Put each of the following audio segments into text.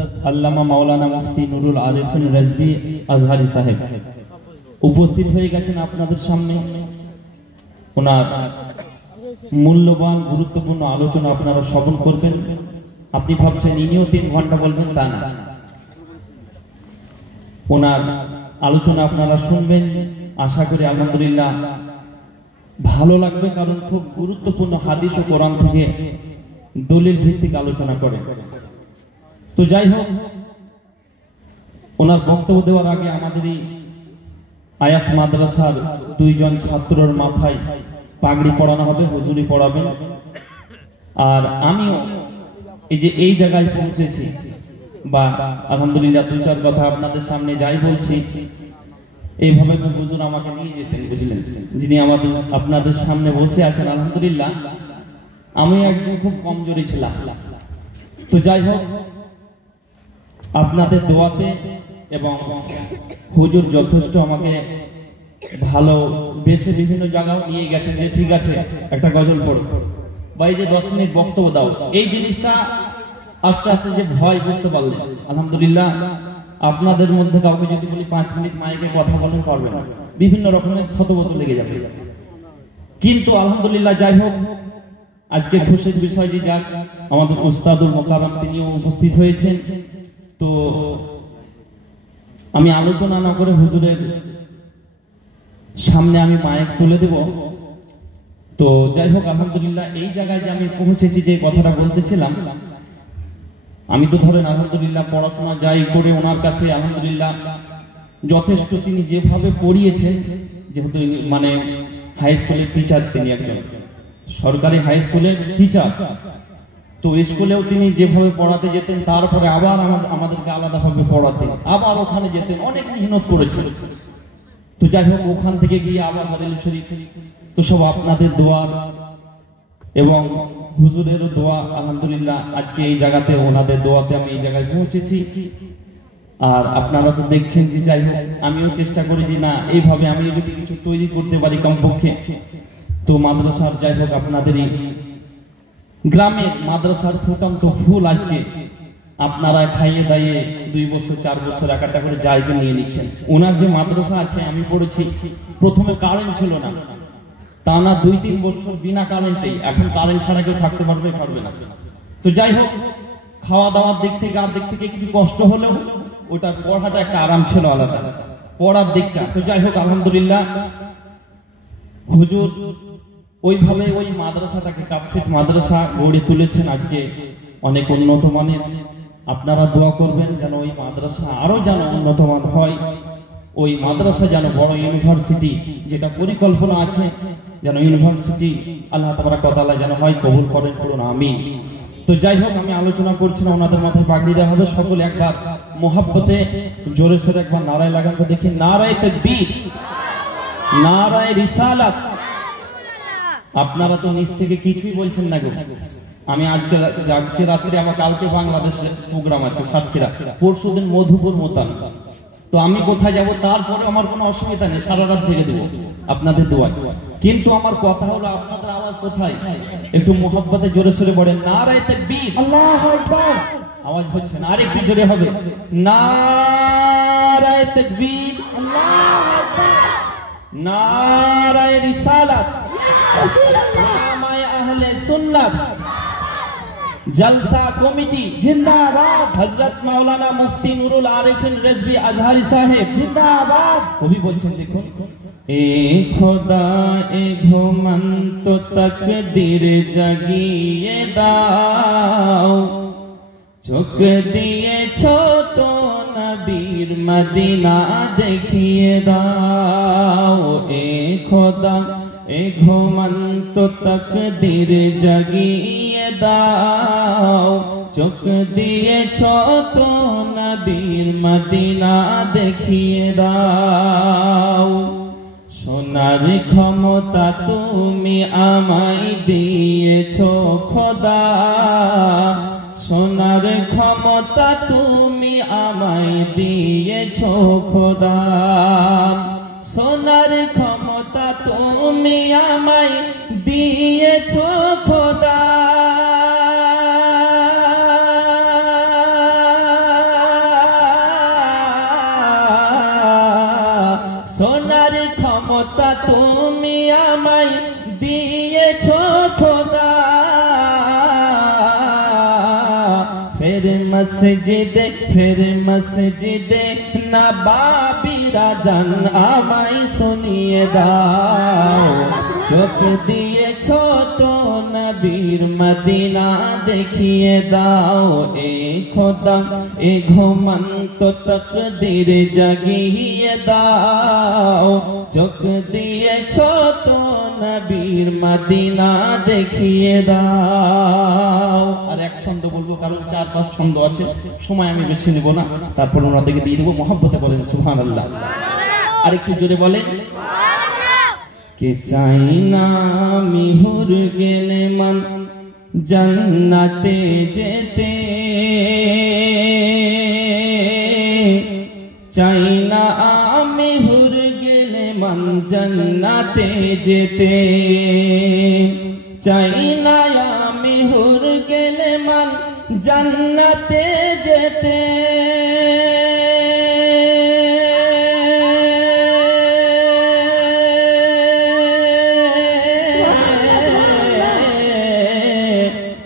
আল্লামা মাওলানা মুফতি নুরুল আরিফিন রেজভী আজহারি সাহেব উপস্থিত হয়ে গেছেন আপনাদের সামনে। ওনার মূল্যবান গুরুত্বপূর্ণ আলোচনা আপনারা শ্রবণ করবেন। আপনি ভাবছেন ইনিও 3 ঘন্টা বলবেন, তা না, ওনার আলোচনা আপনারা শুনবেন। আশা করি আলহামদুলিল্লাহ ভালো লাগবে, কারণ খুব গুরুত্বপূর্ণ হাদিস ও কোরআন থেকে দলিল ভিত্তিক আলোচনা করে। তো যাই হোক, ওনার বক্তব্য দেওয়ার আগে আমাদের এই আয়াস মাদ্রাসার 2 জন ছাত্রের মাথায় পাগড়ি পরানো হবে, হুজুরি পড়াবেন। আর আমিও এই জায়গায় পৌঁছেছি, বা আলহামদুলিল্লাহ 2-4 কথা আপনাদের সামনে যাই বলছি, এইভাবে হুজুর আমাকে নিয়ে যেতেন, বুঝলেন, যিনি আমাদের আপনাদের সামনে বসে আছেন। আলহামদুলিল্লাহ আমি একদম খুব কমজোরি ছিলাম। তো যাই হোক, আপনাদের দোয়াতে এবং হুজুর যথেষ্ট আমাকে ভালো বেশে বিভিন্ন জায়গাও নিয়ে গেছেন, যে ঠিক আছে একটা গজল পড়ো বা এই যে 10 মিনিট বক্তব্য দাও, এই জিনিসটা আস্তে আস্তে যে ভয় বুঝতে পারলেন। আলহামদুলিল্লাহ আপনাদের মধ্যে কাউকে যদি বলি 5 মিনিট মাইকে কথা বলেন, পারবে না, বিভিন্ন রকমের থতবত লেগে যাবে। কিন্তু আলহামদুলিল্লাহ যাই হোক, আজকে খুশির বিষয় যে যাক আমাদের উস্তাদুল মোকাররম তিনিও উপস্থিত হয়েছেন। তো আমি আলোচনা না করে হুজুরের সামনে আমি মাইক তুলে দেব। তো যাই হোক, আলহামদুলিল্লাহ এই জায়গায় যে আমি পৌঁছেছি, যে কথাটা বলতেছিলাম, আমি তো ধরেন আলহামদুলিল্লাহ পড়াশোনা যাই করে ওনার কাছে আলহামদুলিল্লাহ যথেষ্ট তিনি যেভাবে পড়িয়েছেন, যেহেতু মানে হাই স্কুলের টিচার, তিনি একজন সরকারি হাই স্কুলের টিচার, তো স্কুলেও তিনি যেভাবে পড়াতে যেতেন, তারপরে আবার আমাদেরকে আলাদাভাবে পড়াতেন, আবার ওখানে যেতেন, অনেক মেহনত করেছেন। তো যাই হোক, ওখান থেকে গিয়ে আবার মডেল শরীফ, তো সব আপনাদের দোয়া এবং হুজুরেরও দোয়া, আলহামদুলিল্লাহ আজকে এই জায়গাতে ওনাদের দোয়াতে আমি এই জায়গায় পৌঁছেছি। আর আপনারা তো দেখছেন যে যাই হোক, আমিও চেষ্টা করি যে না, এইভাবে আমি যদি কিছু তৈরি করতে পারি কমপক্ষে, তো মাদ্রাসার যাই হোক আপনাদেরই গ্রামে মাদ্রাসার ফুটন্ত ফুল আজকে আপনারা খাইয়ে দাইয়ে 2 বছর 4 বছর একটা করে জায়গা নিয়ে নিচ্ছেন। ওনার যে মাদ্রাসা আছে, আমি পড়েছি, প্রথমে কারেন্ট ছিল না, তা না 2-3 বছর বিনা কারেন্টেই, এখন কারেন্ট ছাড়া কেউ থাকতে পারবে না। তো যাই হোক, খাওয়া দাওয়ার দিক থেকে আর দিক থেকে একটু কষ্ট হলেও ওটা পড়াটা একটা আরাম ছিল, আলাদা পড়ার দিকটা। তো যাই হোক আলহামদুলিল্লাহ হুজুর ওইভাবে ওই মাদ্রাসাটাকে তাফসীর মাদ্রাসা গড়ে তুলেছেন, আজকে অনেক উন্নত মানের। আপনারা দোয়া করবেন যেন ওই মাদ্রাসা আরো যেন উন্নত মান হয়, ওই মাদ্রাসা যেন বড় ইউনিভার্সিটি, যেটা পরিকল্পনা আছে, যেন ইউনিভার্সিটি আল্লাহ তাবারাক ওয়া তাআলা যেন হয়, কবুল করেন, পড়ুন আমিন। তো যাই হোক, আমি আলোচনা করছি না, ওনাদের মাথায় পাগড়ি দেওয়া হবে। সকলে একবার মোহাব্বতে জোরে সোরে একবার নারায়ে লাগান তো দেখি, নারায়ে তাকবীর, নারায়ে রিসালাত। আপনারা তো নিচ থেকে কিছুই বলছেন না গো। আমি আজকে যাচ্ছি রাত্রে, আমার কালকে বাংলাদেশের প্রোগ্রাম আছে সাতক্ষীরা, পরশুদিন মধুপুর মোতান। তো আমি কোথায় যাব, তারপরে আমার কোনো অসুবিধা নেই, সারা রাত জেগে দেবো আপনাদের দোয়ায়। কিন্তু আমার কথা হলো, আপনাদের আওয়াজ কোথায়? একটু মোহাব্বতে জোরে সোরে বলেন, নারায়ে তাকবীর, আল্লাহু আকবার। আওয়াজ হচ্ছে না, আরেকটু জোরে হবে, নারায়ে তাকবীর, আল্লাহু আকবার, নারায়ে রিসালাত, আহলে সুন্নাত জলসা কমিটি জিন্দাবাদ, হযরত মাওলানা মুফতি নুরুল আরিফিন রেজভী আজহারি সাহেব জিন্দাবাদ। কবি বলছেন, দেখুন, এ খোদা এ ঘুমন্ত তাকদীর জাগিয়ে দাও, চোখ দিয়েছো তো নবীর মদিনা দেখিয়ে দাও। এ খোদা এ ঘুমন্ত তাকদীর জাগিয়ে দাও, চোখ দিয়েছো তো নবীর মদিনা দেখিয়ে দাও। সোনার ক্ষমতা তুমি আমায় দিয়েছো খোদা, সোনার ক্ষমতা তুমি আমায় দিয়েছো খোদা, সোনার ক্ষমতা তুমি আমায় দিয়েছো খোদা। মসজিদে ফের মসজিদে নবাবিরা জান আমায় শুনিয়ে দাও চোখ দিয়েছ তো নবীর মদিনা দেখিয়ে দাও এ খোদা এ ঘুমন্ত তকদীর জাগিয়ে দাও চোখ দিয়েছ তো নবীর মদিনা দেখিয়ে দাও। আর এক ছন্দ বলবো কারণ 4-5 ছন্দ আছে, সময় আমি বেশি নেব না, তারপর ওনাদেরকে দিয়ে দেবো। মহব্বতে বলেন সুবহানাল্লাহ। আর একটু জোরে বলেন কে চাই না মিহুর গেলে মান জান্নাতে যেতে, চাই না আমি হুর গেলে মান জান্নাতে যেতে, চাই না আমি হুর গেলে মান জান্নাতে যেতে,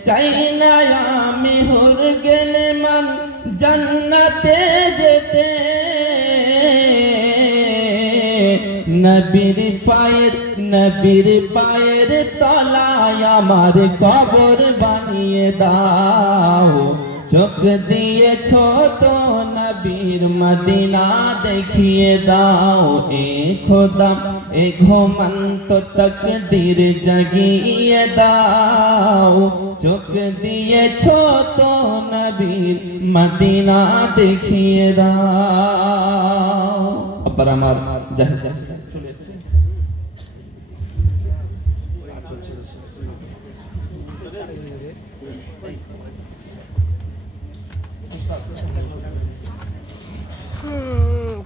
চাই না আমি হুর গেলে মান জান্নাতে যেতে, নবীর পায়ের তলায় আমার কবর বানিয়ে দাও চোখ দিয়েছ তো নবীর মদিনা দেখিয়ে দাও এ খোদা এ ঘুমন্ত তকদীর জাগিয়ে দাও চোখ দিয়েছ তো নবীর মদিনা দেখিয়ে দাও। আবার আমার চলে এসেছে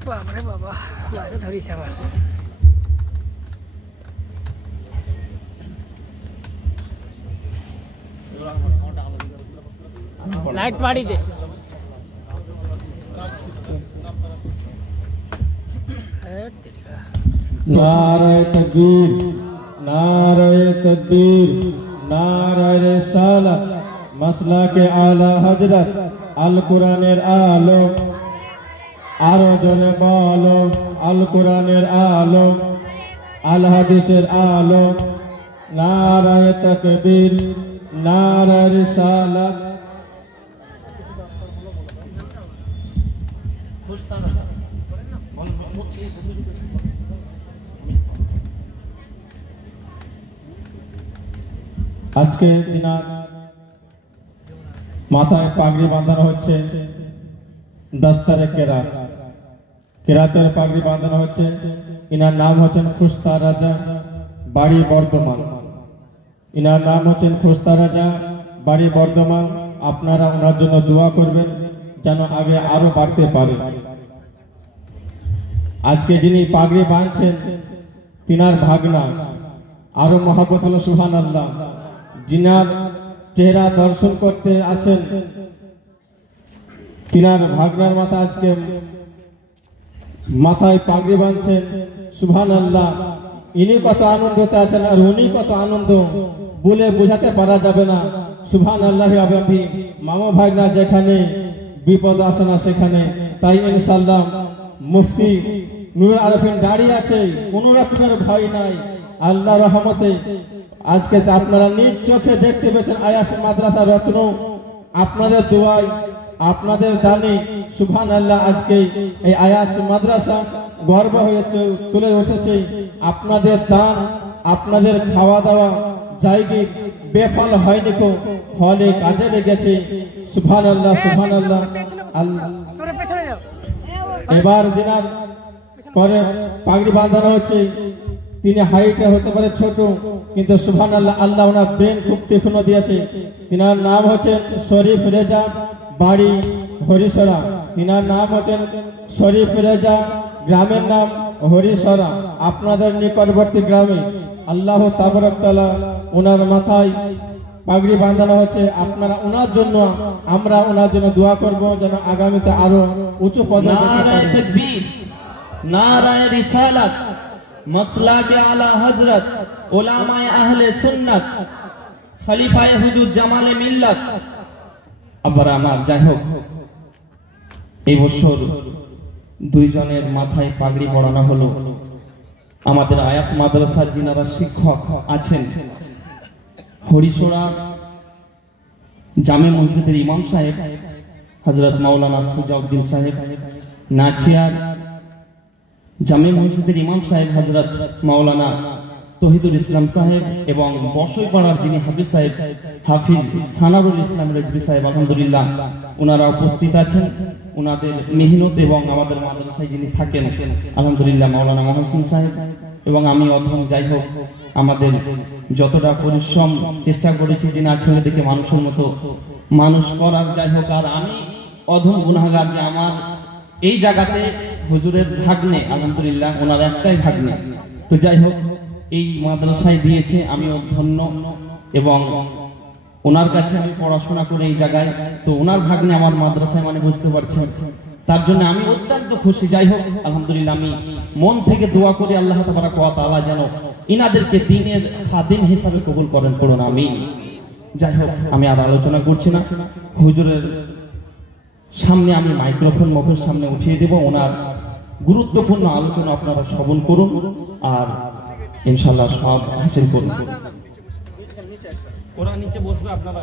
বাবারে বাবা মাথা ধরিস আমার। লাইট মারি দে। नारे तकबीर नारे तकबीर नारे रिसालत मसला के आला हजरत अल कुरानेर आलो आरो जोरे बोलो अल कुरानेर आलो अल हदीसेर आलो नारे तकबीर नारे रिसालत। আজকে যিনার মাথায় পাগড়ি বাঁধানো হচ্ছে 10 তারিখ কেরাতের পাগড়ি বাঁধানো হচ্ছে। ইনার নাম হচ্ছেন খুস্তা রাজা, বাড়ি বর্ধমান। ইনার নাম হচ্ছেন খুস্তা রাজা, বাড়ি বর্ধমান। আপনারা ওনার জন্য দোয়া করবেন যেন আগে আরো বাড়তে পারে। আজকে যিনি পাগড়ি বাঁধছেন তিনার ভাগনা, আরো মহব্বত হলো সুবহানাল্লাহ। जिनार चेहरा दर्शन करते आছেন তিনার ভাগনার মাথা আজকে মাথায় পাগড়ি বাঁধছেন সুবহানাল্লাহ। ইনি কত আনন্দতে আছেন আর উনি কত আনন্দ বলে বোঝাতে পারা যাবে না সুবহানাল্লাহ। আবাবি মামা ভাগনা যেখানে বিপদ আসে না সেখানে, তাই ইনশাআল্লাহ মুফতি নূর আরফিন দাঁড়িয়ে আছে, কোনো রকমের ভয় নাই। আল্লাহর রহমতে আজকে আপনারা নিজ চোখে দেখতে পেয়েছেন আয়াস মাদ্রাসা রত্ন। আপনাদের দোয়ায় আপনাদের দানে সুবহানাল্লাহ আজকে এই আয়াস মাদ্রাসা গর্ব হয়ে তুলে উঠেছে। আপনাদের দান আপনাদের খাওয়া দাওয়া জায়গা বেফল হয়নি, ফলে কাজে লেগেছে সুবহানাল্লাহ সুবহানাল্লাহ। আল্লাহ এবার যিনার পরে পাগড়ি বাঁধানো হচ্ছে তিনি হাইটে হতে পারে ছোট, কিন্তু সুবহানাল্লাহ আল্লাহ ওনার ব্রেন খুব তীক্ষ্ণ দিয়েছে। তিনার নাম হচ্ছেন শরীফ রেজা, বাড়ি হরিসরা। তিনার নাম হচ্ছেন শরীফ রেজা, গ্রামের নাম হরিসরা, আপনাদের নিকটবর্তী গ্রামে। আল্লাহ তাবারক তাআলা ওনার মাথায় পাগড়ি বাঁধানো হচ্ছে। আপনারা ওনার জন্য আমরা ওনার জন্য দোয়া করব যেন আগামীতে আরো উঁচু পদে। নারায়ে তাকবীর, নারায়ে রিসালাত, মাসলাকে আলা হযরত, উলামায়ে আহলে সুন্নাত, খলিফায়ে হুজুর জামালে মিল্লাত আবার আমার যাই হোক এই বছর দুইজনের মাথায় পাগড়ি পরানো হলো। আমাদের আয়াস মাদ্রাসার যিনারা শিক্ষক আছেন, হরিশোড়া জামে মসজিদের ইমাম সাহেব হযরত মাওলানা সুজাউদ্দিন সাহেব, নাচিয়ার জামে মসজিদের ইমাম সাহেব হযরত মাওলানা তহিদুল ইসলাম সাহেব এবং বসইপাড়ার যিনি হাফিজ সাহেব হাফিজ সানারুল ইসলাম রেজভি সাহেব, আলহামদুলিল্লাহ ওনারা উপস্থিত আছেন। ওনাদের মেহনত এবং আমাদের মাদ্রাসায় যিনি থাকেন আলহামদুলিল্লাহ মাওলানা মহসিন সাহেব এবং আমি অধম, যাই হোক আমাদের যতটা পরিশ্রম চেষ্টা করেছি যে না ছেলেদেরকে মানুষের মতো মানুষ করার, যাই হোক আর আমি অধম গুনাহগার যে আমার এই জায়গাতে হুজুরের ভাগ্নে, আলহামদুলিল্লাহ ওনার একটাই ভাগ্নে, তো যাই হোক এই মাদ্রাসায় দিয়েছে, আমিও ধন্য এবং ওনার কাছে আমি পড়াশোনা করে এই জায়গায়, তো ওনার ভাগ্নে আমার মাদ্রাসায় মানে বুঝতে পারছেন, তার জন্য আমি অত্যন্ত খুশি। যাই হোক আলহামদুলিল্লাহ আমি মন থেকে দোয়া করি আল্লাহ তাবারাক ওয়া তাআলা যেন ইনাদেরকে দ্বীনের খাদিম হিসাবে কবুল করেন, পড়ুন আমিন। যাই হোক আমি আর আলোচনা করছি না, হুজুরের সামনে আমি মাইক্রোফোন মুখের সামনে উঠিয়ে দেব, ওনার গুরুত্বপূর্ণ আলোচনা আপনারা শ্রবণ করুন আর ইনশাআল্লাহ সব হাসিল করুন। ওরা নিচে বসবে, আপনারা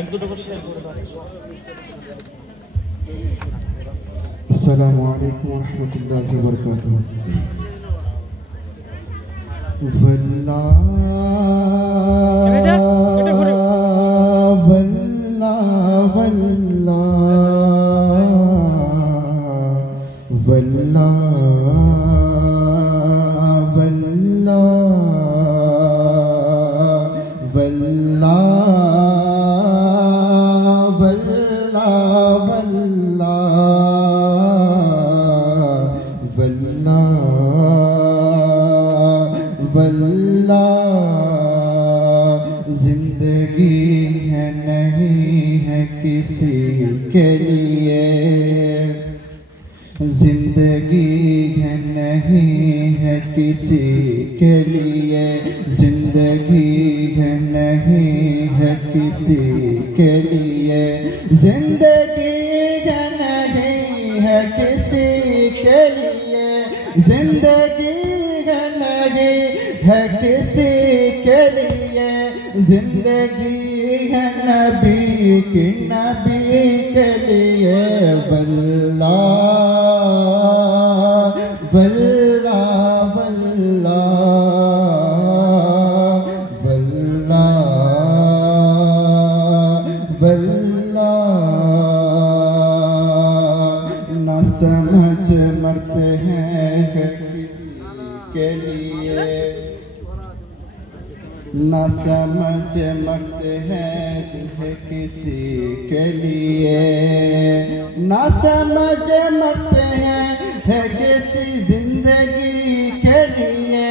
এক দুটো করে শেয়ার করে দাও। আসসালামু আলাইকুম ওয়া রাহমাতুল্লাহি ওয়া বারাকাতুহু। जिंदगी है नहीं है किसी के लिए, जिंदगी है नहीं है किसी के लिए, जिंदगी है नहीं है किसी के लिए, जिंदगी है नहीं है किसी के लिए, जिंदगी है नहीं है किसी के लिए, जिंदगी है नबी की नबी के लिए। वल्लाह वल्लाह वल्लाह वल्लाह वल्लाह। न समझ मरते हैं किसी के लिए, न समझ मरते हैं किसी के लिए, न समझ मरते हैं किसी जिंदगी के लिए,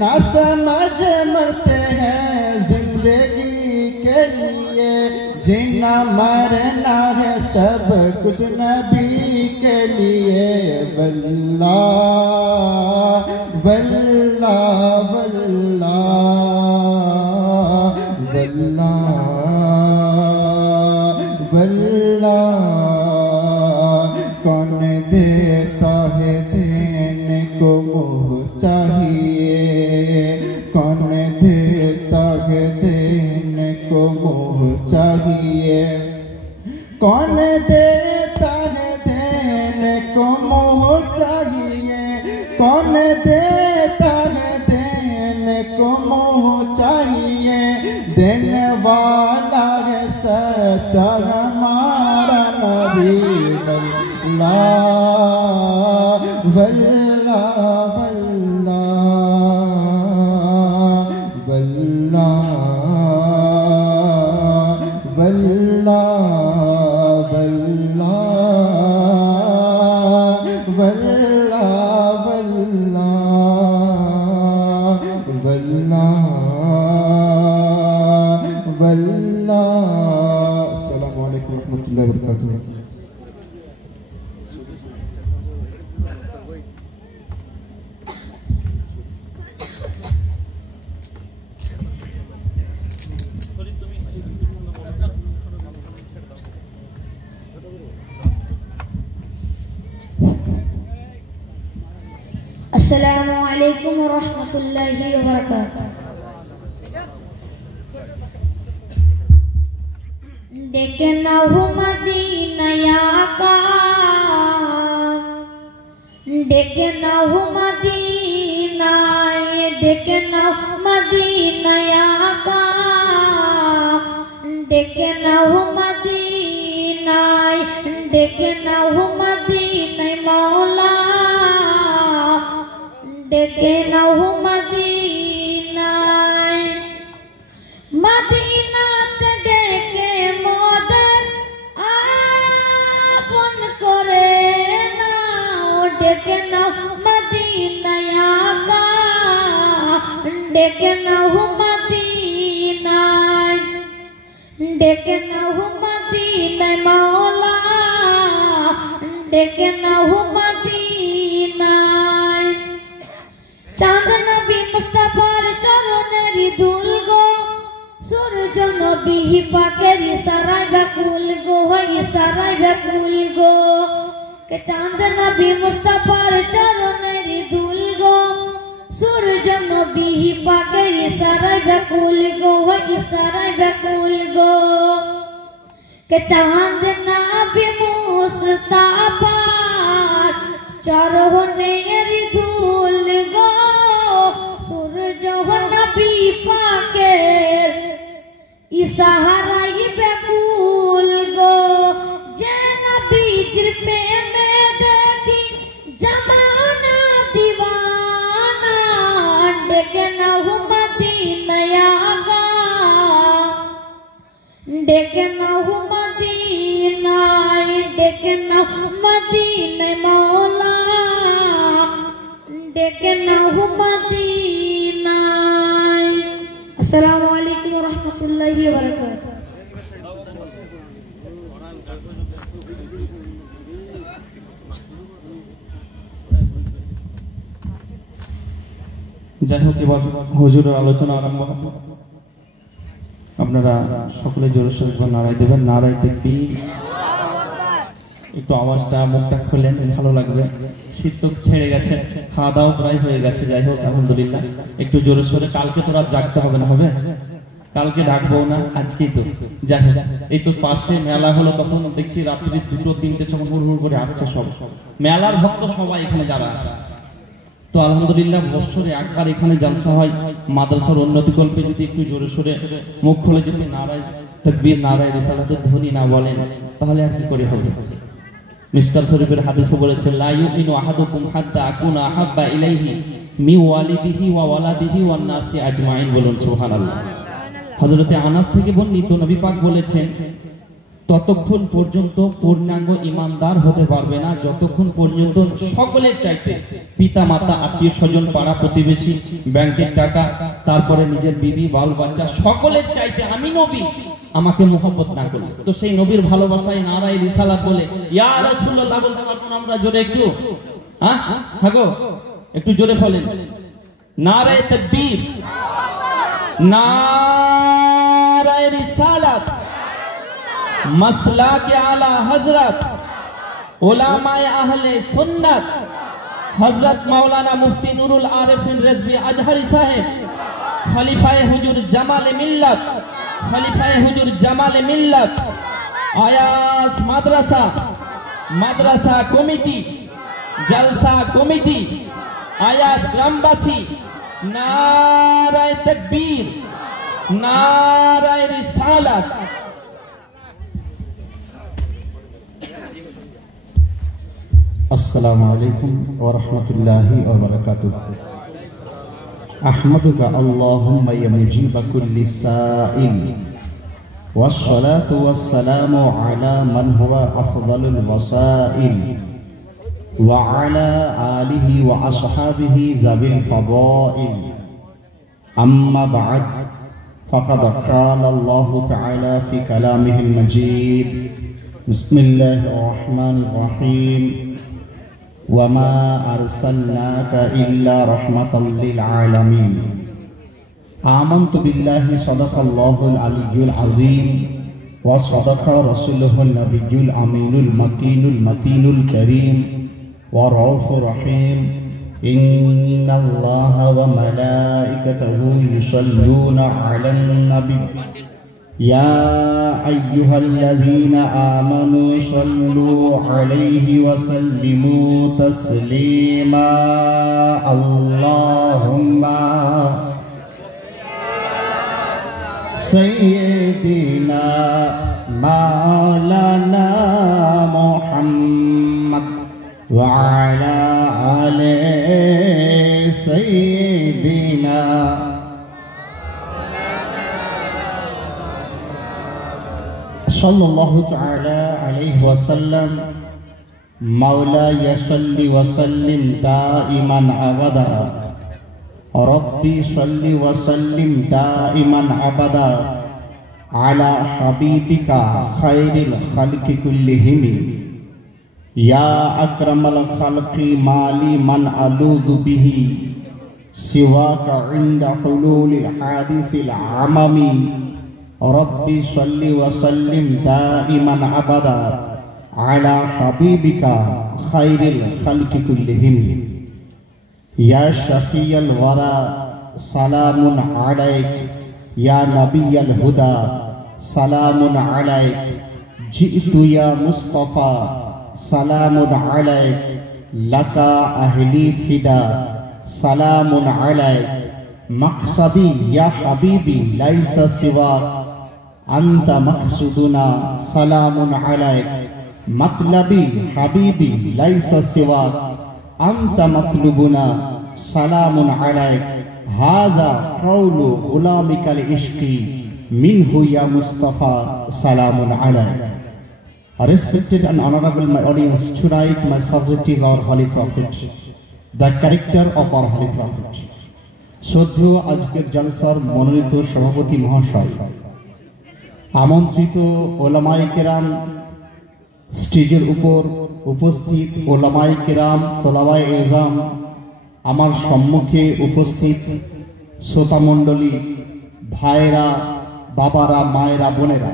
न समझ मरते हैं जिंदगी के लिए। जीना मरना है सब कुछ नबी के लिए। वल्लाह वल्लाह वल्लाह वल्लाह वल्लाह। कौन देता है देने को मुँह चाहिए, कौन देता है देने को मुँह चाहिए, कौन देता है देने को मुँह चाहिए, कौन देता है देने को मुँह चाहिए। देने वाला है सच्चा हमारा नबी। वल्लाह वल्लाह वल्लाह वल्लाह वल्लाह वल्लाह वल्लाह वल्लाह वल्लाह। ولا السلام عليكم ورحمة الله وبركاته السلام عليكم ورحمة الله وبركاته देखना हो मदीना का देखना हो मदीना देखना मदीना का देखना हो मदीना देखना हो मदीना मौला देखना हो मदीना मदीना देखे मोदर आपन करे ना देखना मदीना का देखना हो मदीना देखना हो मदीना मौला देखना हो मदीना चांद नबी मुस्तफार चरनेरी धूल गो सूरज नबी पाकेर इशाराय व्याकुल गो इशाराय व्याकुल गो के चांद नबी मुस्तफार चरनेरी धूल गो सूरज नबी पाकेर इशाराय व्याकुल गो इशाराय व्याकुल गो के चांद नबी मुस्तफार चरनेरी धूल गो सूरज नबी पाकेर इशाराय व्याकुल गो जे नबीर प्रेम देखी जमाना दीवाना देखना हो मदीना का देखना हो मदीना देखना मदीना मौला देखना हो मदीना अस्सलामु अलैकुम वरहमतुल्लाहि वबरकातुहू যাই হোক এবার হুজুরের আলোচনা আরম্ভ হবে আপনারা সকলে জোরে সোরে নারায় দেবেন নারায় তাকবীর একটু আওয়াজটা মুখটা খুলেন ভালো লাগবে শীত তো ছেড়ে গেছে খাওয়া দাওয়া প্রায় হয়ে গেছে যাই হোক আলহামদুলিল্লাহ একটু জোরে সোরে কালকে তো রাত জাগতে হবে না হবে কালকে ডাকবো না আজকেই তো যাই হোক এই তো পাশে মেলা হলো তখন দেখছি রাত্রি 2-3টে সময় হুড় করে আসছে সব মেলার ভক্ত সবাই এখানে যারা আছে তো আলহামদুলিল্লাহ বছরে একবার এখানে জালসা হয় মাদ্রাসার উন্নতি কল্পে যদি একটু জোরে সোরে মুখ খুলে যদি নারায় তাকবীর নারায় রিসালাতের ধ্বনি না বলেন তাহলে আর কি করে হবে মিশকাত শরীফের হাদিসে বলেছে লা ইউমিনু আহাদুকুম হাত্তা আকুনা আহাব্বা ইলাইহি মি ওয়ালিদিহি ওয়া ওয়ালাদিহি ওয়ান নাসি আজমাইন বলুন সুবহানাল্লাহ হযরতে আনাস থেকে বর্ণিত নবী পাক বলেছেন ততক্ষণ পর্যন্ত পূর্ণাঙ্গ ঈমানদার হতে পারবে না যতক্ষণ পর্যন্ত সকলের চাইতে পিতামাতা আত্মীয়স্বজন পাড়া প্রতিবেশী ব্যাংকের টাকা তারপরে নিজের বিবি বাল বাচ্চা সকলের চাইতে আমি নবী আমাকে মুহাব্বত না করি তো সেই নবীর ভালোবাসায় নারায়ে রিসালাত বলে ইয়া রাসূলুল্লাহ বলতে পারবো না আমরা জোরে একটু হ্যাঁ গো একটু জোরে বলেন নারায়ে তাকবীর নারায়ে রিসালাত मसला के आला हजरत उलामाए अहले सुन्नत हजरत मौलाना मुफ्ती नूरुल आरिफिन रिजवी अजहरी साहेब खलीफाए हुजूर जमाले मिल्लत खलीफाए हुजूर जमाले मिल्लत आयास माद्रासा कमिटी जलसा कमिटी आयास ग्रामवासी नाराए तकबीर नाराए रिसालत अस्सलामु अलैकुम व रहमतुल्लाहि व बरकातुहू अहमदुका अल्लाहुम्मा या मुजीब कुल्लि साइल वस्सलातु वस्सलामु अला मन हुवा अफदलुल वसाइल व अला आलिहि व अस्हाबिहि ज़विल फदाइल अम्मा बअद فقد قال الله تعالى في كلامه المجيد بسم الله الرحمن الرحيم وما أرسلناك إلا رحمة للعالمين آمنت بالله صدق الله العلي العظيم وصدق رسوله النبي الأمين المكين المتين الكريم والرؤوف الرحيم إن الله وملائكته يصلون على النبي يا أيها الذين آمنوا صلوا عليه وسلموا تسليما اللهم سيدنا مولانا محمد وعلى آل سيدنا صلى الله تعالى عليه وسلم مولاي صل وسلم دائما أبدا ربي صل وسلم دائما أبدا على حبيبك خير الخلق كلهم يا أكرم الخلق مالي من ألوذ به سواك عند حلول الحادث العممي ربي صل وسلم دائما أبدا على حبيبك خير الخلق كلهم يا شفيع الورى سلام عليك يا نبي الهدى سلام عليك جئت يا مصطفى سلام عليك لك أهلي فدا سلام عليك مقصدي يا حبيبي ليس سواك أنت مقصودنا سلام عليك مطلبي حبيبي ليس سواك أنت مطلوبنا سلام عليك هذا قول غلامك العشقي منه يا مصطفى سلام عليك. Respected and honorable my audience, tonight my subject is our Holy Prophet, the character of our Holy Prophet. শ্রদ্ধেয় আজকের জলসার মনোনীত সভাপতি মহাশয়, আমন্ত্রিত ওলামায়ে কেরাম, স্টেজের উপর উপস্থিত ওলামায়ে কেরাম, তোলাবায়ে এজাম, আমার সম্মুখে উপস্থিত শ্রোতামণ্ডলী, ভাইরা, বাবারা, মায়েরা, বোনেরা,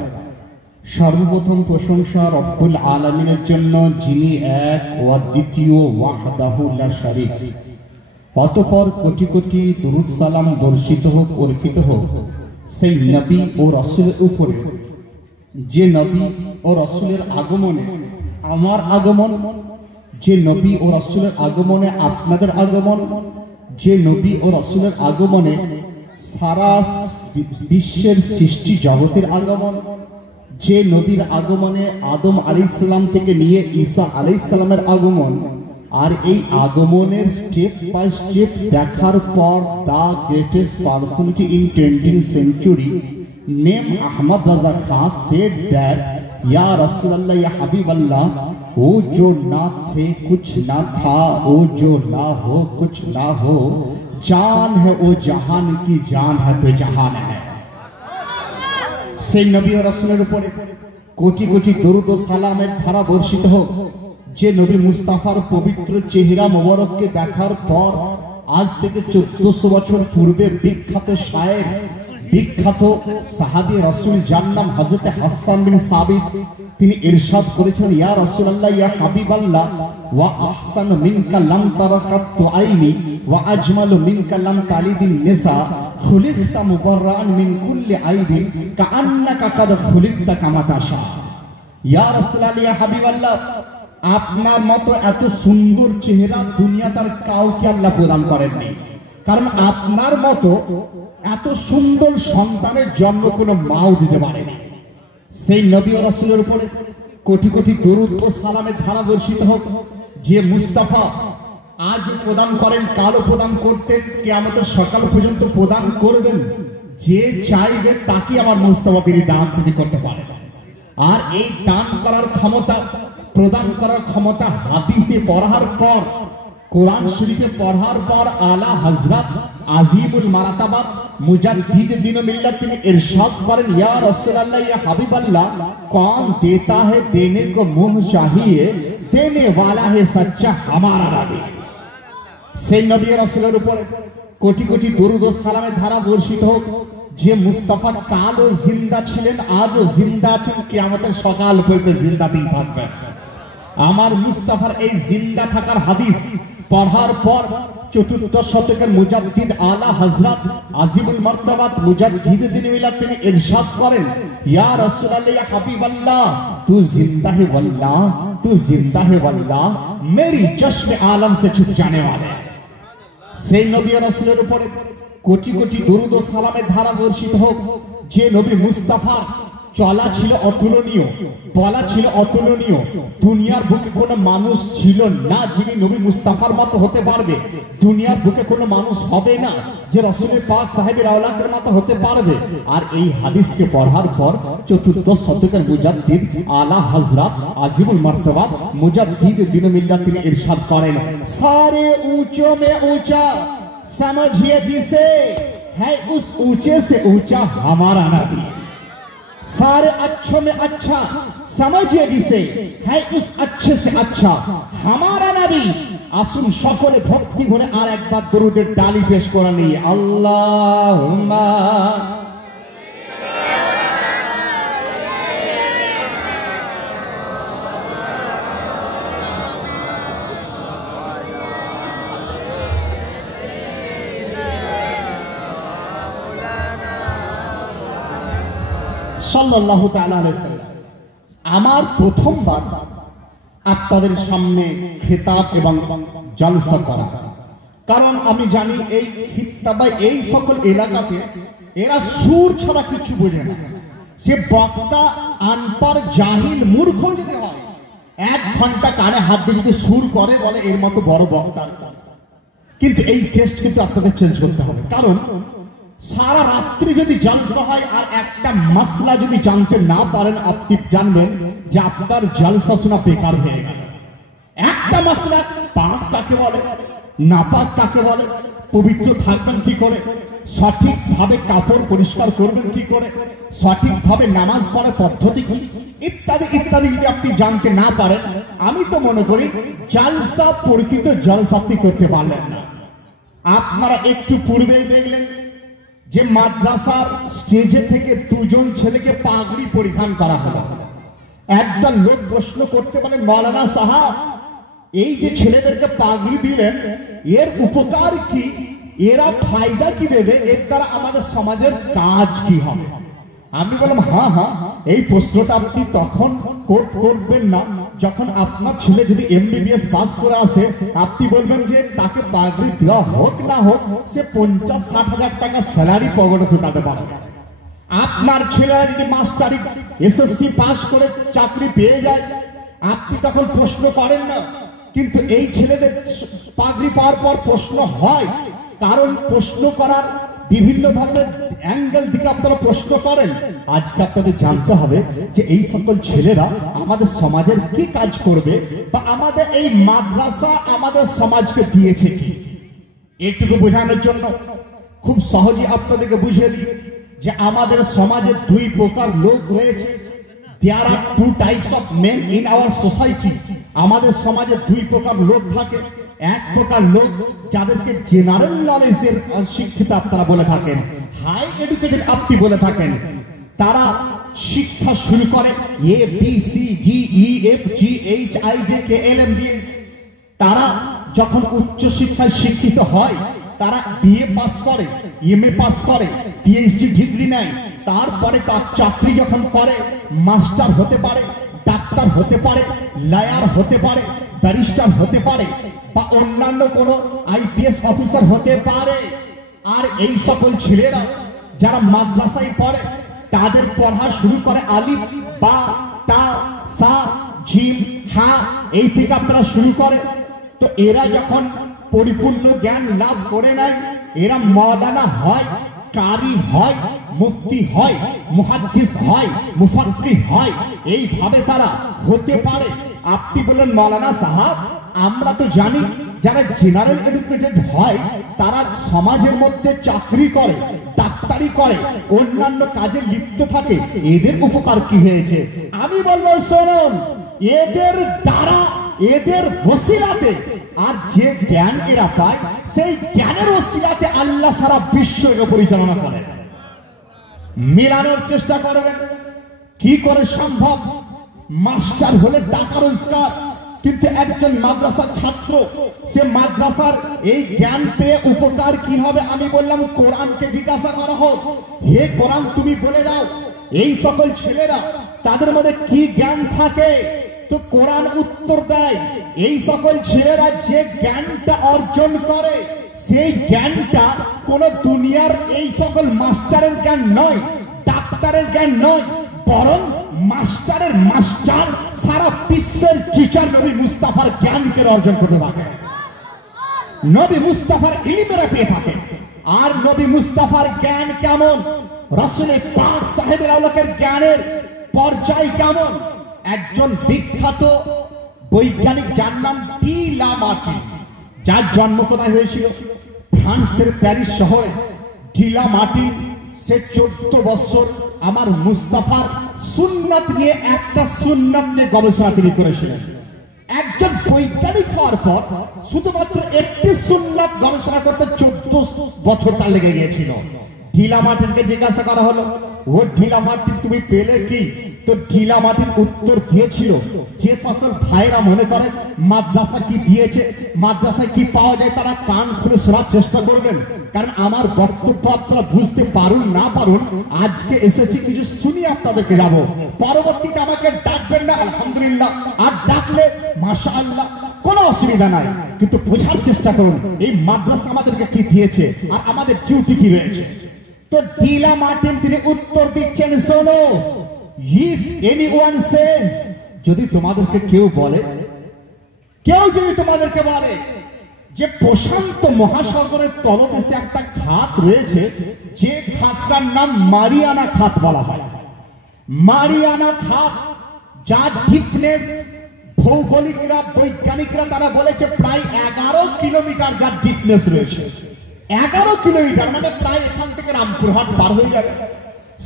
সর্বপ্রথম প্রশংসা রব্বুল আলামিনের জন্য, যিনি এক ও দ্বিতীয়, ওয়াহদাহু লা শারীক। অতঃপর কোটি কোটি দুরূদ সালাম বর্ষিত হোক, অর্পিত হোক সেই নবী ও রাসূলের উপরে, যে নবী ও রাসূলের আগমনে আমার আগমন, যে নবী ও রাসূলের আগমনে আপনাদের আগমন, যে নবী ও রাসূলের আগমনে সারা বিশ্বের সৃষ্টি জগতের আগমন, যে নবীর আগমনে আদম আলাইহিস সালাম থেকে নিয়ে ঈসা আলাইহিস সালামের আগমন, আর এই আগমনের স্টেপ বাই স্টেপ দেখার পর the greatest personality in 20th century named Ahmad Raza Khan said that या रसूल अल्लाह या हबीब अल्लाह, वो जो ना थे कुछ ना था, वो जो ना हो कुछ ना हो, जान है वो जहान की जान है तो जहान है। সেই নবী ও রাসূলের উপরে কোটি কোটি দরুদ ও সালামের ধারা বর্ষিত হোক, যে নবী মুস্তাফার পবিত্র চেহারা মোবারককে দেখার পর আজ থেকে 1400 বছর পূর্বে বিখ্যাত শায়ের, বিখ্যাত সাহাবী রাসূল যার নাম হযরত হাসান বিন সাবিত, তিনি ইরশাদ করেছেন, ইয়া রাসূলুল্লাহ ইয়া হাবিবাল্লাহ, ওয়া আহসানু মিনকা লাম তারা কাত্তু আইনি, ওয়া আজমালু মিনকা লাম তালিদিন নিসা, খুলিকতা মুবাররান মিন কুল্লি আইবিন কাআন্নাকা কাদ খুলিকতা কামা তাশা। ইয়া রাসূলুল্লাহ ইয়া হাবিবাল্লাহ, আপনার মতো এত সুন্দর চেহারা দুনিয়াতে আর কাউকে আল্লাহ প্রদান করেননি, কারণ আপনার মতো এত সুন্দর সন্তানের জন্ম কোনো মাও দিতে পারেনি। সেই নবী ও রাসূলের উপরে কোটি কোটি দরুদ ও সালামের ধারা বর্ষিত হোক, যে মুস্তাফা আজ প্রদান করেন, কালও প্রদান করতেন, কিয়ামতের সকাল পর্যন্ত প্রদান করবেন, যে চাইবে তাকে আমার মুস্তাফা তিনি দান তিনি করতে পারেন। আর এই দান করার ক্ষমতা, প্রদান করার ক্ষমতা হাদিসে পড়ার পর, কোরআন শরীফে পড়ার পর আলা হযরত আজিমুল মারাতাবাত मुजद्दिद दीन मिल्लत ने इरशाद करें या रसूलल्लाह या हबीबल्लाह कौन देता है देने को मुंह चाहिए देने वाला है सच्चा हमारा नबी সেই নবী রাসূলের উপরে কোটি কোটি দরুদ ও সালামের ধারা বর্ষিত হোক যে মুস্তাফা কালও জিন্দা ছিলেন আজও জিন্দা আছেন কিয়ামতের সকাল পর্যন্ত জিন্দা দিন থাকবেন আমার মুস্তাফার এই জিন্দা থাকার হাদিস পড়ার পর চতুর্থ শতকের মুজাদ্দিদ আলা হযরত আজিমুল মারতাবাত মুজাদ্দিদ দ্বীন মিলাত তিনি ইরশাদ করেন ইয়া রাসূলুল্লাহ ইয়া হাবিবাল্লাহ তু জিন্দা হে ওয়াল্লাহ তু জিন্দা হে ওয়াল্লাহ মেরি চশমে আলম সে ছুপ जाने वाले সেই নবী রাসূলের উপরে কোটি কোটি দরুদ ও সালামের ধারা বর্ষিত হোক যে নবী মুস্তাফা চলা ছিল অতুলনীয় বলা ছিল অতুলনীয় দুনিয়ার বুকে কোনো মানুষ ছিল না যিনি নবী মুস্তাফার মতো হতে পারবে দুনিয়ার বুকে কোনো মানুষ হবে না যে রাসূলের পাক সাহেবের আওলাদের মতো হতে পারবে আর এই হাদিসকে পড়ার পর চতুর্থ শতকের মুজাদ্দিদ আলা হযরত আজিমুল মারতাবা মুজাদ্দিদ দ্বীন মিল্লাত তিনি ইরশাদ করেন সারে ऊंचों में ऊंचा समझिए जिसे है उस ऊंचे से ऊंचा हमारा नबी सारे अच्छों में अच्छा समझिए जिसे है उस अच्छे से अच्छा हमारा नबी আসুন সকলে ভক্তি ভরে আর একবার দরুদের ডালি পেশ করে নিয়ে আল্লাহুম্মা সাল্লাল্লাহু তাআলা আলাইহি সাল্লাম আমার প্রথমবার আপনাদের সামনে খেতাব এবং জলসা করা কারণ আমি জানি এই খিত্তাবাই এই সকল এলাকাতে এরা সুর ছাড়া কিছু বোঝে না সে বক্তা আনপড় জাহিল মূর্খ যদি হয় 1 ঘন্টা কানে হাত দিয়ে যদি সুর করে বলে এর মতো বড় বক্তা কিন্তু এই টেস্ট কিন্তু আপনাদের চেঞ্জ করতে হবে কারণ সারা রাত্রি যদি জলসা হয় আর একটা মাসলা যদি জানতে না পারেন আপনি জানবেন যে আপনার জলসা শোনা বেকার হয়ে গেল একটা মাসলা পাক কাকে বলে নাপাক কাকে বলে পবিত্র থাকবেন কি করে সঠিকভাবে কাপড় পরিষ্কার করবেন কি করে সঠিকভাবে নামাজ পড়ার পদ্ধতি কি ইত্যাদি ইত্যাদি যদি আপনি জানতে না পারেন আমি তো মনে করি জলসা প্রকৃত জলসা আপনি করতে পারলেন না আপনারা একটু পূর্বেই দেখলেন যে মাদ্রাসার স্টেজে থেকে দুজন ছেলেকে পাগড়ি পরিধান করা হলো একদল লোক প্রশ্ন করতে পারেন মাওলানা সাহেব এই যে ছেলেদেরকে পাগড়ি দিলেন এর উপকার কি এরা ফায়দা কি দেবে এর দ্বারা আমাদের সমাজের কাজ কি হবে আমি বললাম হ্যাঁ হ্যাঁ এই প্রশ্নটা আপনি তখন করবেন না যখন আপনার ছেলে যদি এমবিবিএস পাস করে আসে আপনি বলবেন যে তাকে পাগড়ি দেওয়া হোক না হোক সে 50-60 হাজার টাকা স্যালারি পকেটে ঢোকাতে পারে আপনার ছেলেরা যদি মাস্টারি এসএসসি পাস করে চাকরি পেয়ে যায় আপনি তখন প্রশ্ন করেন না কিন্তু এই ছেলেদের পাগড়ি পাওয়ার পর প্রশ্ন হয় কারণ প্রশ্ন করার বিভিন্ন ধরনের অ্যাঙ্গেল থেকে আপনারা প্রশ্ন করেন আজকে আপনাদের জানতে হবে যে এই সকল ছেলেরা আমাদের সমাজের কি কাজ করবে বা আমাদের এই মাদ্রাসা আমাদের সমাজকে দিয়েছে কি একটু বোঝানোর জন্য খুব সহজে আপনাদেরকে বুঝিয়ে দিই যে আমাদের সমাজে দুই প্রকার লোক রয়েছে there are two types of men in our society আমাদের সমাজে দুই প্রকার লোক থাকে এক প্রকার লোক যাদেরকে জেনারেল নলেজের শিক্ষিত আপনারা বলে থাকেন হাই এডুকেটেড আপনি বলে থাকেন তারা শিক্ষা শুরু করে A B C D E F G H I J K L M D তারা যখন উচ্চ শিক্ষায় শিক্ষিত হয় তারা বিএ পাস করে এমএ পাস করে পিএইচডি ডিগ্রি নেয় তারপরে তার চাকরি যখন করে মাস্টার হতে পারে ডাক্তার হতে পারে লয়ার হতে পারে ব্যারিস্টার হতে পারে বা অন্যান্য কোনো আইপিএস অফিসার হতে পারে আর এই সকল ছেলেরা যারা মাদ্রাসায় পড়ে তাদের পড়া শুরু করে আলিফ বা তা সা জিম হা এই থেকে আপনারা শুরু করে তো এরা যখন পরিপূর্ণ জ্ঞান লাভ করে নেয় এরা মাওলানা হয় কারি হয় মুফতি হয় মুহাদ্দিস হয় মুফাক্কিহ হয় এইভাবে তারা হতে পারে আপনি বলেন মাওলানা সাহেব আমরা তো জানি যারা জেনারেল এডুকেটেড হয় তারা সমাজের মধ্যে চাকরি করে ডাক্তারি করে, অন্যান্য কাজে লিপ্ত থাকে, এদের উপকার কি হয়েছে? আমি বলবো শুনুন, এদের দ্বারা, এদের ওসিলাতে, আর যে জ্ঞান এরা পায় সেই জ্ঞানের ওসিলাতে আল্লাহ সারা বিশ্বকে পরিচালনা করে। মেলানোর চেষ্টা করবেন, কি করে সম্ভব? মাস্টার হলে টাকা রোজগার, কিন্তু একজন মাদ্রাসার ছাত্র, সে মাদ্রাসার এই জ্ঞান পেয়ে উপকার কি হবে? আমি বললাম কোরআনকে জিজ্ঞাসা করা হোক, হে কোরআন তুমি বলে দাও এই সকল ছেলেরা তাদের মধ্যে কি জ্ঞান থাকে? তো কোরআন উত্তর দেয়, এই সকল ছেলেরা যে জ্ঞানটা অর্জন করে সেই জ্ঞানটা কোন দুনিয়ার এই সকল মাস্টারের জ্ঞান নয়, ডাক্তারের জ্ঞান নয়, বরং মাস্টারের মাস্টার সারা বিশ্বের টিচার নবী মুস্তাফার জ্ঞানকে অর্জন করতে থাকে। নবী মুস্তাফার ইলমেরা পেয়ে থাকে। আর নবী মুস্তাফার জ্ঞান কেমন? রাসূল পাক সাহেবের আলোকের জ্ঞানের পর্যায় কেমন? একজন বিখ্যাত বৈজ্ঞানিক যার নাম টি লামার্কি, যার জন্ম কোথায় হয়েছিল? ফ্রান্সের প্যারিস শহরে। টি লামার্কি সে 14 বছর আমার মুস্তাফার সুন্নাত নিয়ে, একটা সুন্নাত নিয়ে গবেষণা তিনি করেছিলেন। একজন বৈজ্ঞানিক হওয়ার পর শুধুমাত্র একটি সুন্নাত গবেষণা করতে 14 বছর তার লেগে গিয়েছিল। ঢিলা মার্টিনকে জিজ্ঞাসা করা হলো, ও ঢিলা মার্টিন তুমি পেলে কি? তো ঢিলা মার্টিন উত্তর দিয়েছিল, যে সকল ভাইরা মনে করেন মাদ্রাসা কি দিয়েছে, মাদ্রাসায় কি পাওয়া যায়, তারা কান খুলে শোনার চেষ্টা করবেন। কারণ আমার বক্তব্য আপনারা বুঝতে পারুন না পারুন, আজকে এসেছি কিছু শুনিয়ে আপনাদেরকে যাব, পরবর্তীতে আমাকে ডাকবেন না আলহামদুলিল্লাহ, আর ডাকলে মাশাআল্লাহ, কোনো অসুবিধা নাই। কিন্তু বোঝার চেষ্টা করুন এই মাদ্রাসা আমাদেরকে কি দিয়েছে আর আমাদের ডিউটি কি রয়েছে। তো ঢিলা মার্টিন তিনি উত্তর দিচ্ছেন, শোনো, if anyone says, যদি তোমাদেরকে কেউ বলে, কেউ যদি তোমাদেরকে বলে যে প্রশান্ত মহাসাগরের তলদেশে একটা খাত রয়েছে, যে খাতটার নাম মারিয়ানা খাত বলা হয়। মারিয়ানা খাত, যার ডিপনেস ভৌগোলিকরা, বৈজ্ঞানিকরা তারা বলেছে প্রায় 11 কিলোমিটার যার ডিপনেস রয়েছে। 11 কিলোমিটার মানে প্রায় এখান থেকে রামপুরহাট পার হয়ে যাবে।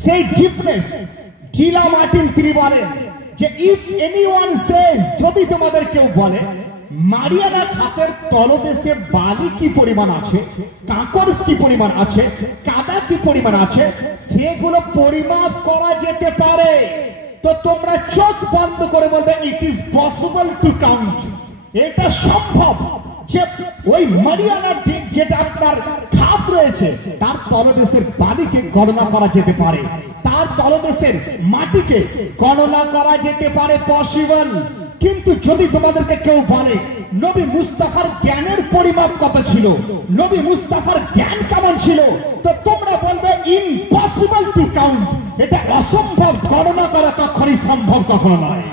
সেই ডিপনেস ঢিলা মার্টিন তিনি বলেন যে ইফ এনিওয়ান সেজ, যদি তোমাদের কেউ বলে মারিয়ানা খাতের তলদেশে বালি কি পরিমাণ আছে, কাঁকড় কি পরিমাণ আছে, কাদা কি পরিমাণ আছে, সেগুলো পরিমাপ করা যেতে পারে, তো তোমরা চোখ বন্ধ করে বলবে it is possible to count, এটা সম্ভব যে ওই মারিয়ানা দ্বীপ যেটা আপনার খাত রয়েছে তার তলদেশের বালিকে গণনা করা যেতে পারে, তার তলদেশের মাটিকে গণনা করা যেতে পারে, পসিবল। কিন্তু যদি তোমাদেরকে কেউ বলে নবী মুস্তাফার জ্ঞানের পরিমাপ কত ছিল, নবী মুস্তাফার জ্ঞান কেমন ছিল, তো তোমরা বলবে ইম্পসিবল টু কাউন্ট, এটা অসম্ভব, গণনা করা কখনোই সম্ভব কখনো নয়।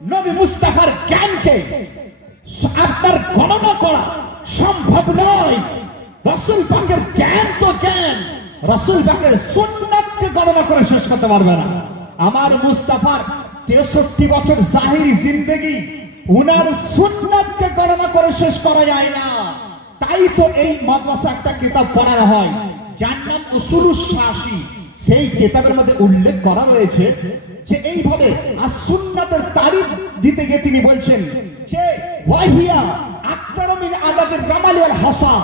নবী মুস্তাফার জ্ঞানকে আপনার গণনা করা সম্ভব নয়। রাসূল পাকের জ্ঞান তো জ্ঞান, রাসূল পাকের সুন্নাতকে গণনা করে শেষ করতে পারবে না। আমার মুস্তাফার 63 বছর জাহিরি জিন্দেগি, উনার সুন্নাতকে গণনা করে শেষ করা যায় না। তাই তো এই মাদ্রাসা একটা কিতাব পড়ানো হয় যার নাম উসুলুস শাসি। সেই কিতাবের মধ্যে উল্লেখ করা রয়েছে যে এইভাবে আর সুন্নাতের তারিখ দিতে গিয়ে তিনি বলছেন যে ওয়াহিয়া আকতারু মিন আদাদের রামাল ওয়াল হাসা,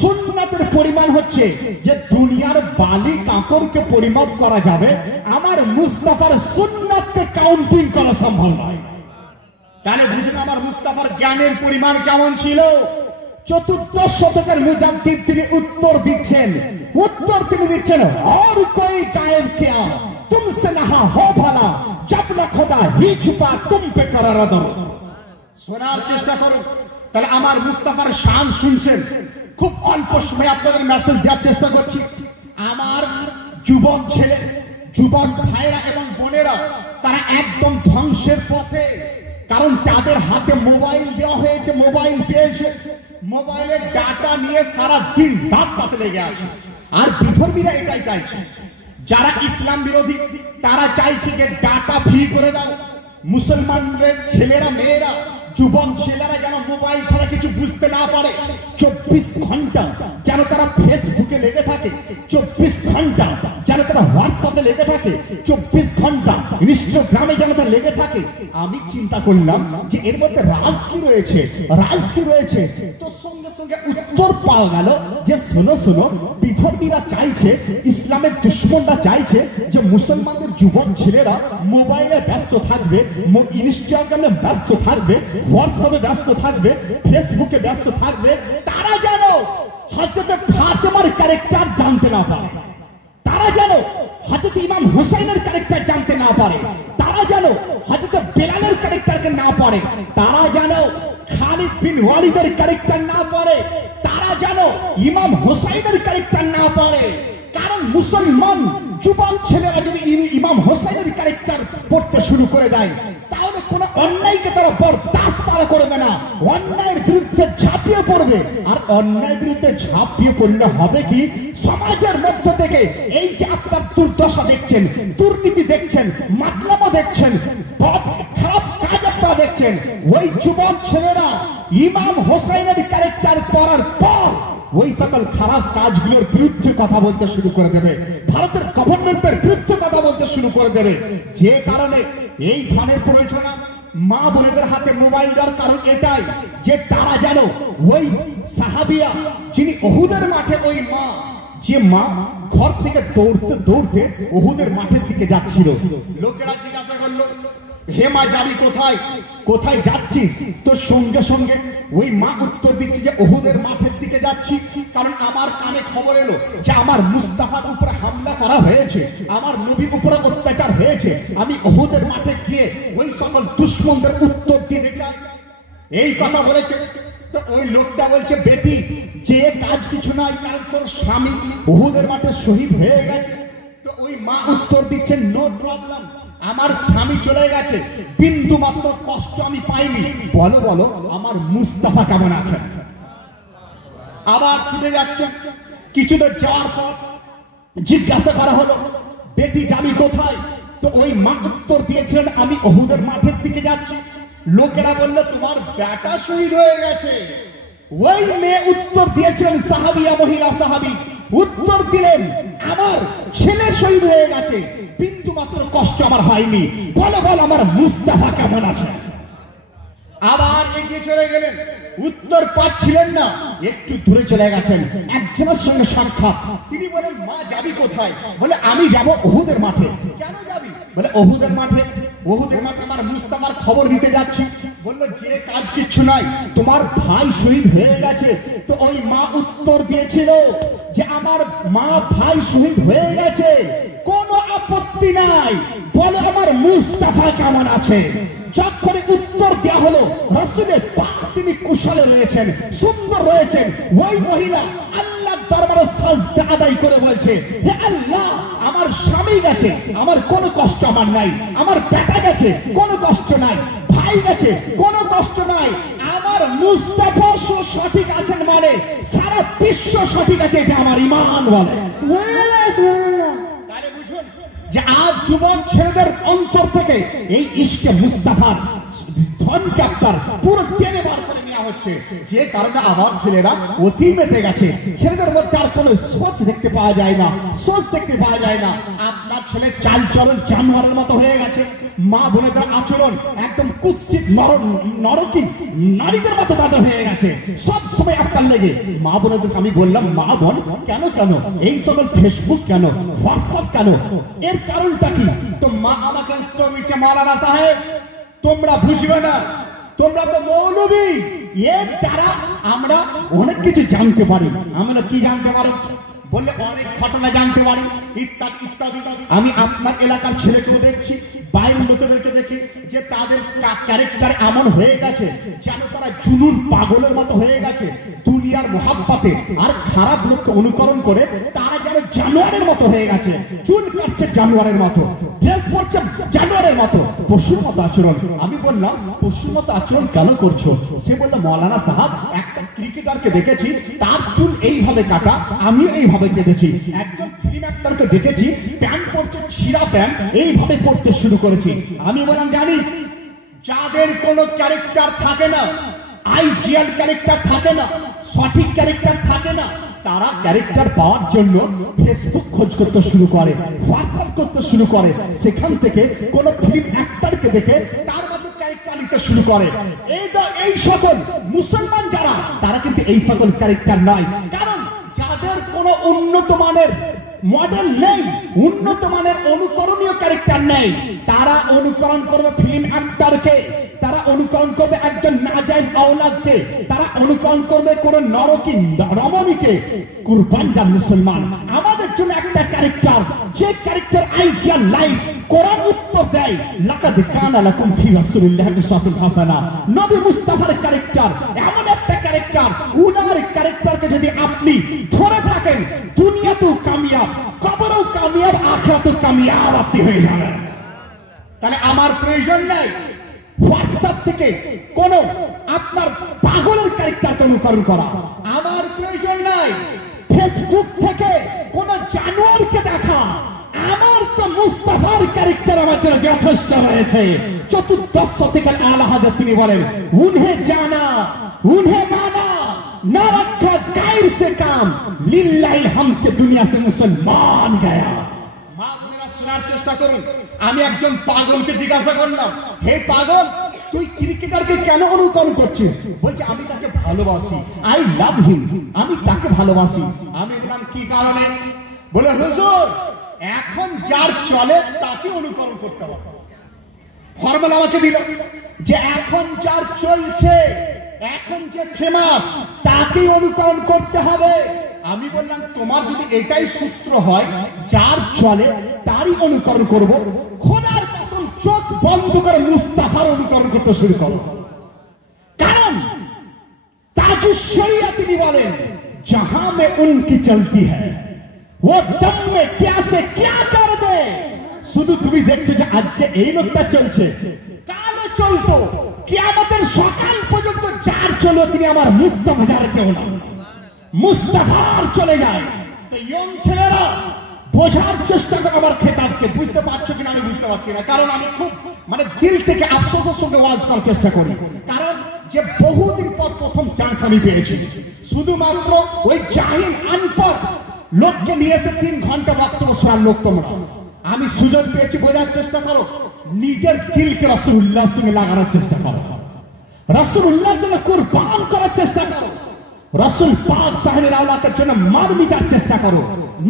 সুন্নাতের পরিমাণ হচ্ছে যে দুনিয়ার বালি কাঁকড়কে পরিমাপ করা যাবে, আমার মুস্তাফার সুন্নাতকে কাউন্টিং করা সম্ভব নয়। তাহলে বুঝুন আমার মুস্তাফার জ্ঞানের পরিমাণ কেমন ছিল। 14 শতকের মুজাদ্দিদ তিনি উত্তর দিচ্ছেন, और कोई गायब क्या तुमसे नहा हो भला जब न खुदा ही छुपा तुम पे करार दो। শোনার চেষ্টা করুন। তাহলে আমার মুস্তাফার শান শুনছেন। খুব অল্প সময় আপনাদের মেসেজ দেওয়ার চেষ্টা করছি। আমার যুবক ছেলে, যুবক ভাইরা এবং বোনেরা তারা একদম ধ্বংসের পথে, কারণ তাদের হাতে মোবাইল দেওয়া হয়েছে, মোবাইল পেয়েছে, মোবাইলের ডাটা নিয়ে সারা দিন রাত তাতে লেগে আছে। আর বিধর্মীরা এটাই চাইছে, যারা ইসলাম বিরোধী তারা চাইছে যে ডাটা ফ্রি করে দাও, মুসলমানদের ছেলেরা মেয়েরা যুবক ছেলেরা যেন মোবাইল ছাড়া কিছু বুঝতে না পারে, 24 ঘন্টা যেন তারা ফেসবুকে লেগে থাকে, 24 ঘন্টা যেন তারা হোয়াটসঅ্যাপে লেগে থাকে, 24 ঘন্টা ইনস্টাগ্রামে যেন তারা লেগে থাকে। আমি চিন্তা করলাম যে এর মধ্যে রাজ কি রয়েছে, রাজ কি রয়েছে। তো সঙ্গে সঙ্গে উত্তর পাওয়া গেল যে শোনো শোনো, বিধর্মীরা চাইছে, ইসলামের দুশ্মনরা চাইছে যে মুসলমানদের যুবক ছেলেরা মোবাইলে ব্যস্ত থাকবে, ইনস্টাগ্রামে ব্যস্ত থাকবে, হোয়াটসঅ্যাপে ব্যস্ত থাকবে, ফেসবুকে ব্যস্ত থাকবে। তারা যেন হযরত ফাতেমার ক্যারেক্টার জানতে না পারে, তারা যেন হযরত ইমাম হুসাইনের ক্যারেক্টার জানতে না পারে, তারা যেন হযরত বেলালের ক্যারেক্টারকে না পারে, তারা যেন খালিদ বিন ওয়ালিদের ক্যারেক্টার না পারে, তারা যেন ইমাম হুসাইনের ক্যারেক্টার না পারে। কারণ মুসলমান যুবক ছেলেরা যদি ইমাম হুসাইনের ক্যারেক্টার পড়তে শুরু করে দেয়, তাহলে কোন অন্যায়কে তারা বরদাস্ত তারা করবে না, অন্যায়ের বিরুদ্ধে ঝাঁপিয়ে পড়বে। আর অন্যায়ের বিরুদ্ধে ঝাঁপিয়ে পড়লে হবে কি, সমাজের মধ্য থেকে এই যে আপনার দুর্দশা দেখছেন, দুর্নীতি দেখছেন, মাতলামো দেখছেন, খারাপ কাজ আপনারা দেখছেন, ওই যুবক ছেলেরা ইমাম হোসাইনের ক্যারেক্টার পড়ার পর ওই সকল খারাপ কাজগুলোর বিরুদ্ধে কথা বলতে শুরু করে দেবে, ভারতের গভর্নমেন্টের বিরুদ্ধে কথা বলতে শুরু করে দেবে। যে কারণে এই ধরনের প্রয়োজন, মা বোনেদের হাতে মোবাইল দেওয়ার কারণ এটাই যে তারা যেন ওই সাহাবিয়া যিনি উহুদের মাঠে, ওই মা, যে মা ঘর থেকে দৌড়তে দৌড়তে উহুদের মাঠের দিকে যাচ্ছিল, লোকেরা জিজ্ঞাসা করলো, হে মা যাবি কোথায়, কোথায় যাচ্ছিস? তো সঙ্গে সঙ্গে ওই মা উত্তর দিচ্ছে যে উহুদের মাঠের দিকে যাচ্ছি, কারণ আমার কানে খবর এলো যে আমার মুস্তাফার উপরে হামলা করা হয়েছে, আমার নবীর উপরে অত্যাচার হয়েছে, আমি উহুদের মাঠে গিয়ে ওই সকল দুশমনদের উত্তর দিয়ে দেখাই। এই কথা বলেছে। তো ওই লোকটা বলছে, বেটি যে কাজ কিছু নাই, কারণ তোর স্বামী উহুদের মাঠে শহীদ হয়ে গেছে। তো ওই মা উত্তর দিচ্ছেন, নো প্রবলেম, আমার স্বামী চলে গেছে, বিন্দু মাত্র কষ্ট আমি পাইনি। বলো বলো আমার মুস্তাফা কেমন আছে? আবার ছুটে যাচ্ছে। কিছুদূর যাওয়ার পর জিজ্ঞাসা করা হলো, বেটি যাবি কোথায়? তো ওই মা উত্তর দিয়েছিলেন, আমি উহুদের মাঠের দিকে যাচ্ছি। লোকেরা বলল, তোমার বেটা শহীদ হয়ে গেছে। ওই মেয়ে উত্তর দিয়েছিলেন, সাহাবিয়া মহিলা সাহাবী উত্তর দিলেন, আমার ছেলে শহীদ হয়ে গেছে, বিন্দু মাত্র কষ্ট আমার হয়নি। বলো বলো আমার মুস্তাফা কেমন আছে? আবার এগিয়ে চলে গেলেন, উত্তর পাচ্ছিলেন না, একটু দূরে চলে গেছেন, একজনের সঙ্গে সাক্ষাৎ। তিনি বলেন, মা যাবি কোথায়? বলে, আমি যাব উহুদের মাঠে। কেন যাবি? বলে, উহুদের মাঠে, উহুদের মাঠে আমার মুস্তাফার খবর দিতে যাচ্ছি। বললো, যে কাজ কিচ্ছু নাই, তোমার ভাই শহীদ হয়ে গেছে। তো ওই মা উত্তর দিয়েছিল যে আমার মা ভাই শহীদ হয়ে গেছে, কোনো আপত্তি নাই, বলে আমার মুস্তাফা কেমন আছে? যখন উত্তর দেওয়া হলো, রাসূলের পাক তিনি কুশলে রয়েছেন, সুন্দর রয়েছেন। ওই মহিলা আল্লাহর দরবারে সাজদা আদায় করে বলছে, হে আল্লাহ, আমার স্বামী গেছে, আমার কোনো কষ্ট আমার নাই, আমার বেটা গেছে, কোনো কষ্ট নাই, ভাই গেছে, কোনো কষ্ট নাই, আমার মুস্তাফা সঠিক আছেন, মানে সারা বিশ্ব সঠিক আছে, এটা আমার ঈমান বলে। তাহলে বুঝুন যে আজ যুবক ছেলেদের অন্তর থেকে এই ইশকে মুস্তাফার ধনকে আপনার পুরো টেনে বার করে নেওয়া হচ্ছে। যে কারণে আমার ছেলেরা অতি মেতে গেছে, ছেলেদের মধ্যে আর কোনো সোচ দেখতে পাওয়া যায় না, সোচ দেখতে পাওয়া যায় না। আপনার ছেলে চাল চলন জানোয়ারের মতো হয়ে গেছে, মা বোনেদের আচরণ একদম কুৎসিত নরকি নারীদের মতো তাদের হয়ে গেছে। সব সময় আপনার লেগে মা বোনেদের আমি বললাম, মা বোন কেন কেন এই সকল ফেসবুক কেন, হোয়াটসঅ্যাপ কেন, এর কারণটা কি? তো মা আমাকে উত্তর দিচ্ছে, মাওলানা সাহেব তোমরা বুঝবে না, তোমরা তো মৌলবী, এর দ্বারা আমরা অনেক কিছু জানতে পারি। আমরা কি জানতে পারি? বললে অনেক ঘটনা জানতে পারি, ইত্যাদি ইত্যাদি। আমি আপনার এলাকার ছেলেকেও দেখছি, বাইরের লোকেদেরকে দেখি যে তাদের ক্যারেক্টার এমন হয়ে গেছে যেন তারা জুনুন পাগলের মতো হয়ে গেছে, দুনিয়ার মোহাব্বতে আর খারাপ লোককে অনুকরণ করে তারা যেন জানোয়ারের মতো হয়ে গেছে, চুল কাটছে জানোয়ারের মতো, ড্রেস পরছে জানোয়ারের মতো, পশুর মতো আচরণ। আমি বললাম, পশুর মতো আচরণ কেন করছো? সে বলল, মৌলানা সাহেব একটা ক্রিকেটারকে দেখেছি, তার চুল এইভাবে কাটা, আমিও এইভাবে কেটেছি। একজন ফিল্ম অ্যাক্টরকে দেখেছি, প্যান্ট পরছে ছিঁড়া প্যান্ট, এইভাবে পরতে শুরু করেছি। আমি বললাম, জানিস যাদের কোনো ক্যারেক্টার থাকে না, আইডিয়াল ক্যারেক্টার থাকে না, সঠিক ক্যারেক্টার থাকে না, তারা ক্যারেক্টার পাওয়ার জন্য ফেসবুক খোঁজ করতে শুরু করে, হোয়াটসঅ্যাপ করতে শুরু করে, সেখান থেকে কোন ফিল্ম অ্যাক্টরকে দেখে তার মতো ক্যারেক্টার নিতে শুরু করে। এই সকল মুসলমান যারা, তারা কিন্তু এই সকল ক্যারেক্টার নয়। কারণ যাদের কোনো উন্নত মানের মডেল নেই, উন্নত মানের অনুকরণীয় ক্যারেক্টার নেই, তারা অনুকরণ করবে ফিল্ম অ্যাক্টরকে, তারা অনুকরণ করবে একজন নাজায়েজ আওলাদকে, তারা অনুকরণ করবে কোন নরকি রমণীকে। কুরবান যান মুসলমান, আমাদের জন্য একটা ক্যারেক্টার, যে ক্যারেক্টার আইডিয়া লাইফ কোরআন উত্তর দেয়, লাকাদ কানা লাকুম ফি রাসূলিল্লাহি উসওয়াতুন হাসানা। নবী মুস্তাফার ক্যারেক্টার এমন একটা ক্যারেক্টার, উনার ক্যারেক্টারকে যদি আপনি ধরে থাকেন, দুনিয়াতেও কামিয়াব, কবরেও কামিয়াব, আখিরাতেও কামিয়াব আপনি হয়ে যাবেন। তাহলে আমার প্রয়োজন নাই হোয়াটসঅ্যাপ থেকে কোন আপনার পাগলের ক্যারেক্টারকে অনুকরণ করা, আমার প্রয়োজন নাই ফেসবুক থেকে কোন জানোয়ারকে দেখা, আমার তো মুস্তাফার ক্যারেক্টার আমার জন্য যথেষ্ট রয়েছে। চতুর্দশ শতকের আলা হযরত তিনি বলেন, উन्हें जाना उन्हें माना ना रखा गायर से काम लिल्लाही हम के दुनिया से मुसलमान गया। মা বোনেরা শোনার চেষ্টা করুন। আমি একজন পাগলকে জিজ্ঞাসা করলাম, হে পাগল, তুই ক্রিকেটারকে কেন অনুকরণ করছিস? বলছে আমি তাকে ভালোবাসি, আই লাভ হিম, আমি তাকে ভালোবাসি। আমি বললাম কি কারণে? বলে হুজুর, এখন যার চলে তাকে অনুকরণ করতে হবে। ফর্মুলা আমাকে দিল যে এখন যার চলছে, এখন যে ফেমাস, তাকেই অনুকরণ করতে হবে। আমি বললাম তোমার যদি এটাই সূত্র হয়, যার চলে তারই অনুকরণ করব, খোদার কসম চোখ বন্ধ করে মুস্তাফার অনুকরণ করতে শুরু করো। কারণ তাজুশ শরিয়া তিনি বলেন, जहां में उनकी चलती है वो दम में क्या से क्या कर दे। শুধু তুমি দেখছো যে আজকে এই লোকটা চলছে, কালও চলতো, কিয়ামতের সকাল পর্যন্ত যার চলো তিনি আমার মুস্তাফা, যার কেউ না, মুস্তাফার চলে যায়। তো ইয়ং ছেলেরা বোঝার চেষ্টা করো আমার খেতাবকে। বুঝতে পারছো কিনা আমি বুঝতে পারছি না, কারণ আমি খুব দিল থেকে আফসোসের সঙ্গে ওয়াজ করার চেষ্টা করি। কারণ যে বহুদিন পর প্রথম চান্স আমি পেয়েছি, শুধুমাত্র ওই জাহিল আনপড় লোককে নিয়ে এসে 3 ঘন্টা বক্তব্য শোনার লোক তোমরা। আমি সুযোগ পেয়েছি, বোঝার চেষ্টা করো, নিজের দিলকে রাসূলুল্লাহর সঙ্গে লাগানোর চেষ্টা করো, রাসূলুল্লাহর জন্য কুরবান করার চেষ্টা করো, রাসূল পাক সাহেবের আওলাদের জন্য মার মিটার চেষ্টা করো,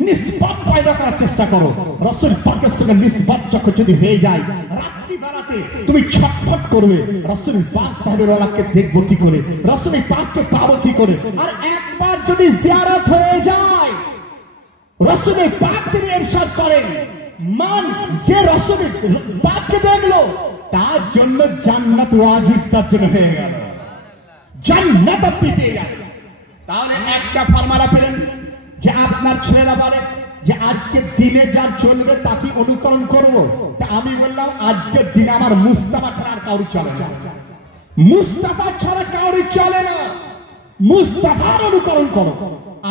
নিসবত পয়দা করার চেষ্টা করো। রাসূল পাকের সঙ্গে নিসবত যখন যদি হয়ে যায়, রাত্রি বেলাতে তুমি ছটফট করবে, রাসূল পাক সাহেবের আওলাদকে দেখবো কি করে, রাসূল পাককে পাবো কি করে। আর একবার যদি জিয়ারত হয়ে যায়, রাসূল পাক তিনি ইরশাদ করেন, মান যে রাসূল পাককে দেখলো তার জন্য জান্নাত ওয়াজিব, তার জন্য হয়ে গেল, জান্নাত আপনি পেয়ে যাবেন। তাহলে একটা ফর্মুলা পেলেন যে আপনার ছেলেরা বলে যে আজকের দিনে যা চলবে তাকে অনুকরণ করব। তা আমি বললাম আজকের দিনে আমার মুস্তাফা ছাড়া আর কাউরি চলে না, মুস্তাফা ছাড়া কাউরি চলে না, মুস্তাফার অনুকরণ করো।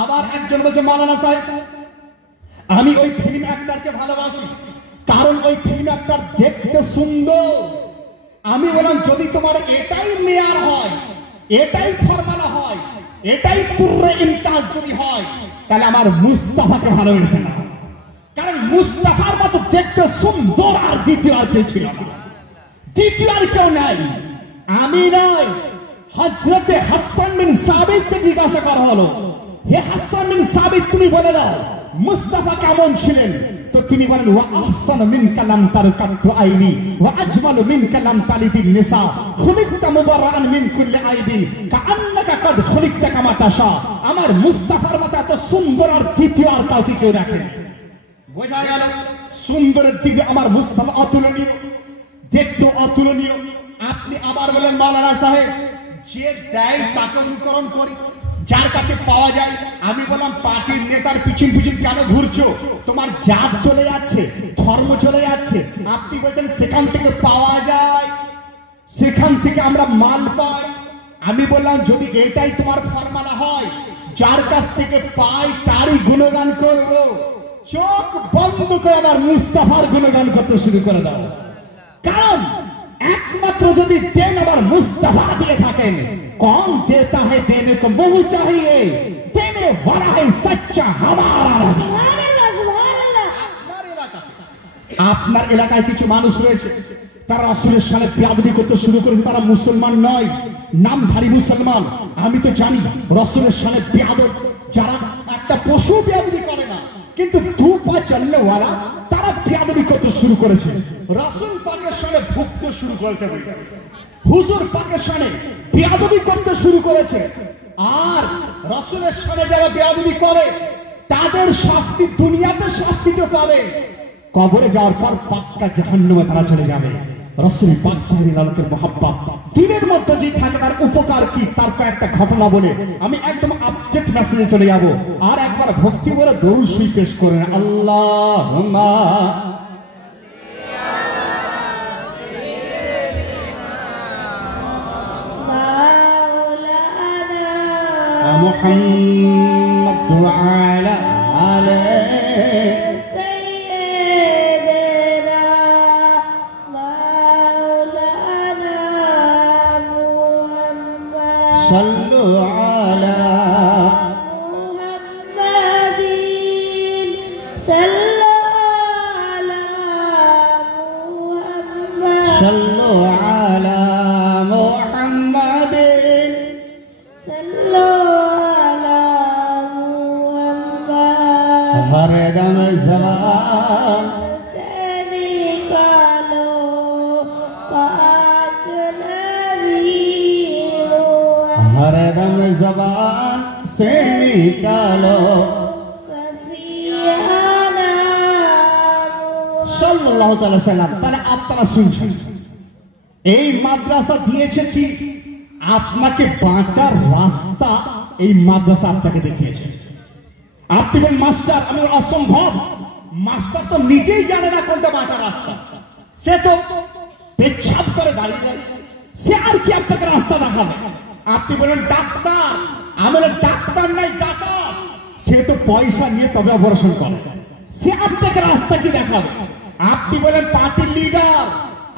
আবার একজন বলছে, মাওলানা সাহেব আমি ওই ফিল্ম অ্যাক্টরকে ভালোবাসি, কারণ ওই ফিল্ম অ্যাক্টর দেখতে সুন্দর। আমি বললাম যদি তোমার এটাই মেয়ার হয়, এটাই ফর্মুলা হয়, এটাই পুরো ইমতাজ যদি হয়, তাহলে আমার মুস্তাফাকে ভালোবেসে না। কারণ মুস্তাফার মতো দেখতে সুন্দর আর দ্বিতীয় আর কেউ ছিল না, দ্বিতীয় আর কেউ নাই। আমি নাই, হযরতে হাসান বিন সাবিতকে জিজ্ঞাসা করা হলো, হে হাসান বিন সাবিত তুমি বলে দাও মুস্তাফা কেমন ছিলেন? তো তিনি বলেন, ওয়া আহসানু মিনকা লাম তারকাতু আইনি ওয়া আজমালু মিনকা লাম তালিদিন নিসা খুলিকতা মুবাররান মিন কুল্লি আইবিন কাআন্নাকা কদ খুলিকতা কামা তাশা। আমার মুস্তাফার মতো এত সুন্দর আর দ্বিতীয় আর কাউকে কেউ রাখে না। বোঝা গেল সুন্দরের দিকে আমার মুস্তাফা অতুলনীয়, দেখতে অতুলনীয়। আপনি আবার বলেন মাওলানা সাহেব যে দেয় তাকে অনুকরণ করি, যার কাছে পাওয়া যায়। আমি বললাম পার্টির নেতার পিছন পিছন কেন ঘুরছো? তোমার জাত চলে যাচ্ছে, ধর্ম চলে যাচ্ছে। আপনি বলছেন সেখান থেকে পাওয়া যায়, সেখান থেকে আমরা মাল পাই। আমি বললাম যদি এটাই তোমার ফর্মুলা হয়, যার কাছ থেকে পাই তারই গুণগান করব। চোখ বন্ধ করে আবার মুস্তাফার গুণগান করতে শুরু করে দাও। কারণ একমাত্র যদি দেন আবার মুস্তাফা দিয়ে থাকেন, कौन देता है देने को मुंह चाहिए, देने बड़ा है सच्चा हमारा नबी। আপনার এলাকায় কিছু মানুষ রয়েছে তারা রাসূলের সাথে বেয়াদবি করতে শুরু করেছে, তারা মুসলমান নয়, নামধারী মুসলমান। আমি তো জানি রাসূলের সাথে বেয়াদব যারা একটা পশু বেয়াদবি করে না, কিন্তু দু পা চলনেওয়ালা তারা বেয়াদবি করতে শুরু করেছে, রাসূল পাকের সাথে ভুগতে শুরু করেছে, হুজুর পাকের সাথে বেয়াদবি করতে শুরু করেছে। আর রাসূলের সাথে যারা বেয়াদবি করে তাদের শাস্তি দুনিয়াতে শাস্তিতে পাবে, কবরে যাওয়ার পর পাক্কা জাহান্নামে তারা চলে যাবে। রাসূল পাক সাল্লাল্লাহু আলাইহি ওয়াসাল্লামের মুহাব্বত দিনের মধ্যে যে থাকে তার উপকার কি তার কয়েকটা ঘটনা বলে আমি একদম আপডেট মেসেজে চলে যাব। আর একবার ভক্তি বলে দরুদ শরীফ পেশ করেন, আল্লাহুম্মা محمد وعلى آله سيدنا مولانا محمد صلوا على محمد صلوا على محمد صلوا على محمد صلوا على محمد हर दम ज़बान से निकालो पाक नबी हर दम ज़बान से निकालो सफियाना সাল্লাল্লাহু তাআলা সাল্লাম। তাহলে আপনারা শুনছেন এই মাদ্রাসা দিয়েছে কি আপনাকে বাঁচার রাস্তা, এই মাদ্রাসা আপনাকে দেখিয়েছে। আপনি বলেন মাস্টার আমি অসম্ভব, মাস্টার তো নিজেই জানে না কোনটা বাঁচার রাস্তা, সে তো পেচ্ছাপ করে দাঁড়িয়ে দাঁড়িয়ে, সে আর কি আপনাকে রাস্তা দেখাবে। আপনি বলেন ডাক্তার, আমি বলেন ডাক্তার নাই ডাক্তার, সে তো পয়সা নিয়ে তবে অপারেশন করে, সে আপনাকে রাস্তা কি দেখাবে। আপনি বলেন পার্টির লিডার,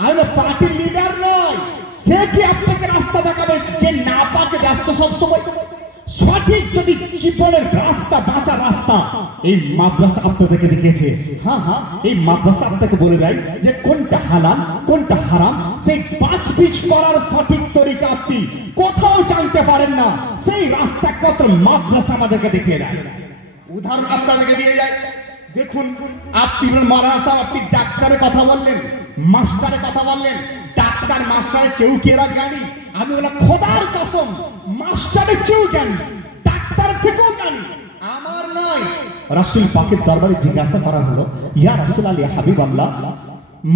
আমি বলেন পার্টির লিডার নয়, সে কি আপনাকে রাস্তা দেখাবে, যে না পাকে ব্যস্ত সবসময়। সঠিক যদি জীবনের রাস্তা বাঁচার রাস্তা এই মাদ্রাসা আপনাদেরকে দেখিয়েছে। হ্যাঁ হ্যাঁ, এই মাদ্রাসা আপনাকে বলে দেয় যে কোনটা হালাল কোনটা হারাম, সেই 5 পিস করার সঠিক তরিকা আপনি কোথাও জানতে পারেন না, সেই রাস্তা কত মাদ্রাসা আমাদেরকে দেখিয়ে দেয়। উদাহরণ আপনাদেরকে দিয়ে যায়, দেখুন আপনি মাওলানা সাহেব আপনি ডাক্তারের কথা বললেন, মাস্টারের কথা বললেন, ডাক্তার মাস্টারের চেয়েও কি এরা জ্ঞানী? আমি বললাম খোদার কসম মাস্টারের চেয়েও জ্ঞানী, ডাক্তার থেকেও জ্ঞানী আমার নয়। রাসূল পাকের দরবারে জিজ্ঞাসা করা হলো, ইয়া রাসূলুল্লাহ ইয়া হাবিবাল্লাহ,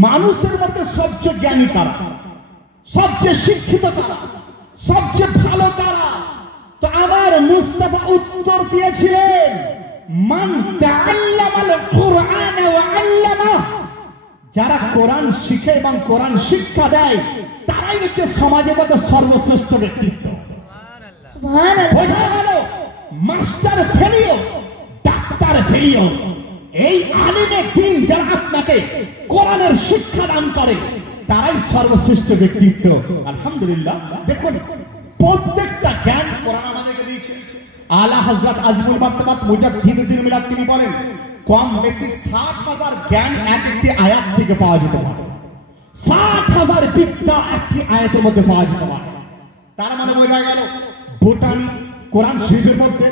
মানুষের মধ্যে সবচেয়ে জ্ঞানী কারা, সবচেয়ে শিক্ষিত কারা, সবচেয়ে ভালো কারা? তো আমার মুস্তাফা উত্তর দিয়েছিলেন, মান তাআল্লামাল কুরআন ওয়া আল্লামাহ, যারা কোরআন শিখে এবং কোরআন শিক্ষা দেয় তারাই হচ্ছে সমাজের মধ্যে সর্বশ্রেষ্ঠ ব্যক্তিত্ব। সুবহানাল্লাহ। বোঝা গেল মাস্টার ফেলিও ডাক্তার ফেলিও, এই আলিমে দ্বীন যারা আপনাকে কোরআনের শিক্ষা দান করে তারাই সর্বশ্রেষ্ঠ ব্যক্তিত্ব। আলহামদুলিল্লাহ, দেখুন প্রত্যেকটা জ্ঞান কোরআন আমাদেরকে দিয়েছে। আলা হযরত আজমুল মাকতাবাত মুজাদ্দিদুদ্দিন মিলাদ তিনি বলেন কম বেশি 60,000 জ্ঞান একটি আয়াত থেকে পাওয়া যেতে পারে, 60,000 বিদ্যা একটি আয়াতের মধ্যে পাওয়া যেতে পারে। তার মানে বোঝা গেল বোটানি কোরআন শরীফের মধ্যে,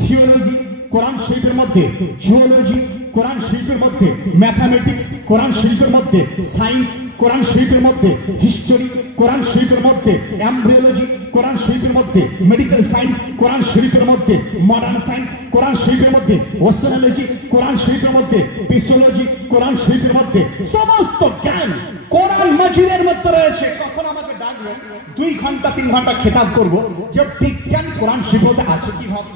থিওলজি কোরআন শরীফের মধ্যে, জিওলজি কোরআন শরীফের মধ্যে, ম্যাথমেটিক্স কোরআন শরীফের মধ্যে, সায়েন্স কোরআন শরীফের মধ্যে, হিস্টোরি কোরআন শরীফের মধ্যে, এমব্রিওলজি কোরআন শরীফের মধ্যে, মেডিকেল সায়েন্স কোরআন শরীফের মধ্যে, মডার্ন সায়েন্স কোরআন শরীফের মধ্যে, ওশেনোলজি কোরআন শরীফের মধ্যে, ফিজিওলজি কোরআন শরীফের মধ্যে, সমস্ত জ্ঞান কোরআন মাজিদের মধ্যে রয়েছে। কখন আমাকে ডাকবেন 2 ঘন্টা 3 ঘন্টা খেতাব করব যে বিজ্ঞান কোরআন শরীফে আছে কি হবে।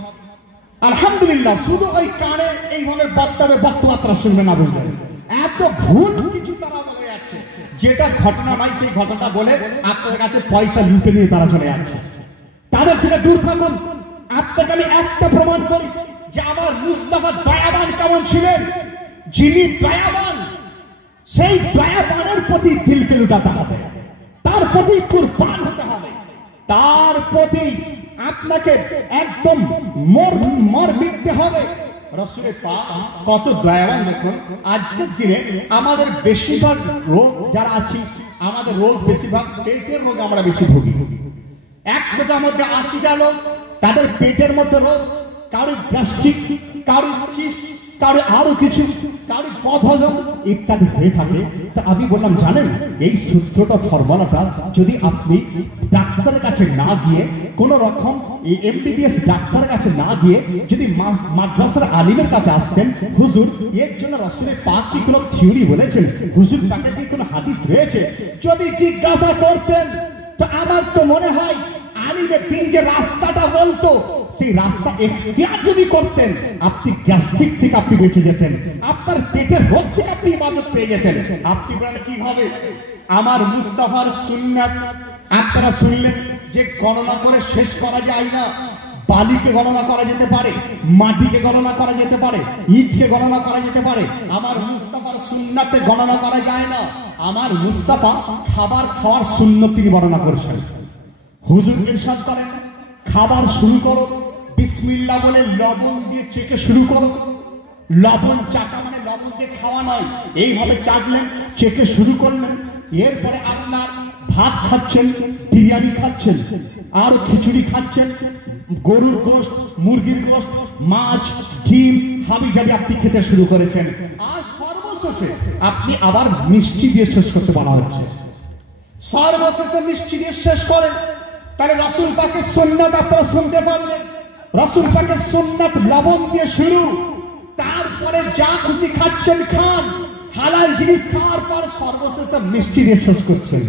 আলহামদুলিল্লাহ, শুধু ওই কানে এই ধরনের বক্তাদের বক্তব্য শুনবে না, বুঝলেন এত ভুল কিছু তারা বলে যাচ্ছে, যেটা ঘটনা নয় সেই ঘটনা বলে আপনাদের কাছে পয়সা লুটে নিয়ে তারা চলে যাচ্ছে। তাদের থেকে দূর থাকুন। আপনাকে আমি একটা প্রমাণ করি যে আমার মুস্তাফা দয়াবান কেমন ছিলেন। যিনি দয়াবান সেই দয়াবানের প্রতি দিলকে লুটাতে হবে, তার প্রতি কুরবান হতে হবে, তার প্রতি আপনাকে একদম মর মিটতে হবে। রাসূলের পাক কত দয়াবান দেখুন। আজকের দিনে আমাদের বেশিরভাগ রোগ যারা আছি, আমাদের রোগ বেশিরভাগ পেটের রোগ, আমরা বেশি ভুগি। 100টার মধ্যে 80টা লোক তাদের পেটের মধ্যে রোগ, কারো গ্যাস্ট্রিক, কারো সিস্ট, কারো আরো কিছু, কারো বদহজম ইত্যাদি হয়ে থাকে। তা আমি বললাম জানেন, এই সূত্রটা ফর্মুলাটা যদি আপনি ডাক্তারের কাছে না গিয়ে কোন রকম এমবিবিএস ডাক্তারের কাছে না গিয়ে যদি মাদ্রাসার আলিমের কাছে আসতেন, হুজুর এর জন্য রাসূলের পাক কি কোনো থিওরি বলেছেন, হুজুর তাকে কি কোনো হাদিস রয়েছে, যদি জিজ্ঞাসা করতেন, তো আমার তো মনে হয় আলিমের দিন যে রাস্তাটা বলতো সেই রাস্তা এখতিয়ার যদি করতেন, আপনি গ্যাস্ট্রিক থেকে আপনি বেঁচে যেতেন, আপনার পেটের রোগ থেকে আপনি ইবাদত পেয়ে যেতেন। আপনি বলেন কিভাবে? আমার মুস্তাফার সুন্নাত আপনারা শুনলেন যে গণনা করে শেষ করা যায় না। বালিকে গণনা করা যেতে পারে, মাটিকে গণনা করা যেতে পারে, ইটকে গণনা করা যেতে পারে, আমার মুস্তাফার সুন্নাতে গণনা করা যায় না। আমার মুস্তাফা খাবার খাওয়ার সুন্নত তিনি বর্ণনা করেছেন। হুজুর ইরশাদ করেন, খাবার শুরু করো বিসমিল্লাহ বলে লবণ দিয়ে চেকে শুরু করো। লবণ চাকা মানে লবণ দিয়ে খাওয়া নয়, এইভাবে চাটলেন, চেকে শুরু করলেন। এরপরে আপনার ভাত খাচ্ছেন, বিরিয়ানি খাচ্ছেন, আর খিচুড়ি খাচ্ছেন, গরুর গোশত, মুরগির গোশত, মাছ, ডিম, হাবিজাবি আপনি খেতে শুরু করেছেন। আর সর্বশেষে আপনি আবার মিষ্টি দিয়ে শেষ করতে বলা হচ্ছে। সর্বশেষে মিষ্টি দিয়ে শেষ করেন। তাহলে রাসূল পাকের সুন্নাত আপনারা শুনতে পারলেন। রাসূল পাকের সুন্নাত লবণ দিয়ে শুরু, তারপরে যা খুশি খাচ্ছেন খান, হালাল জিনিস খাওয়ার পর সর্বশেষে মিষ্টি দিয়ে শেষ করছেন।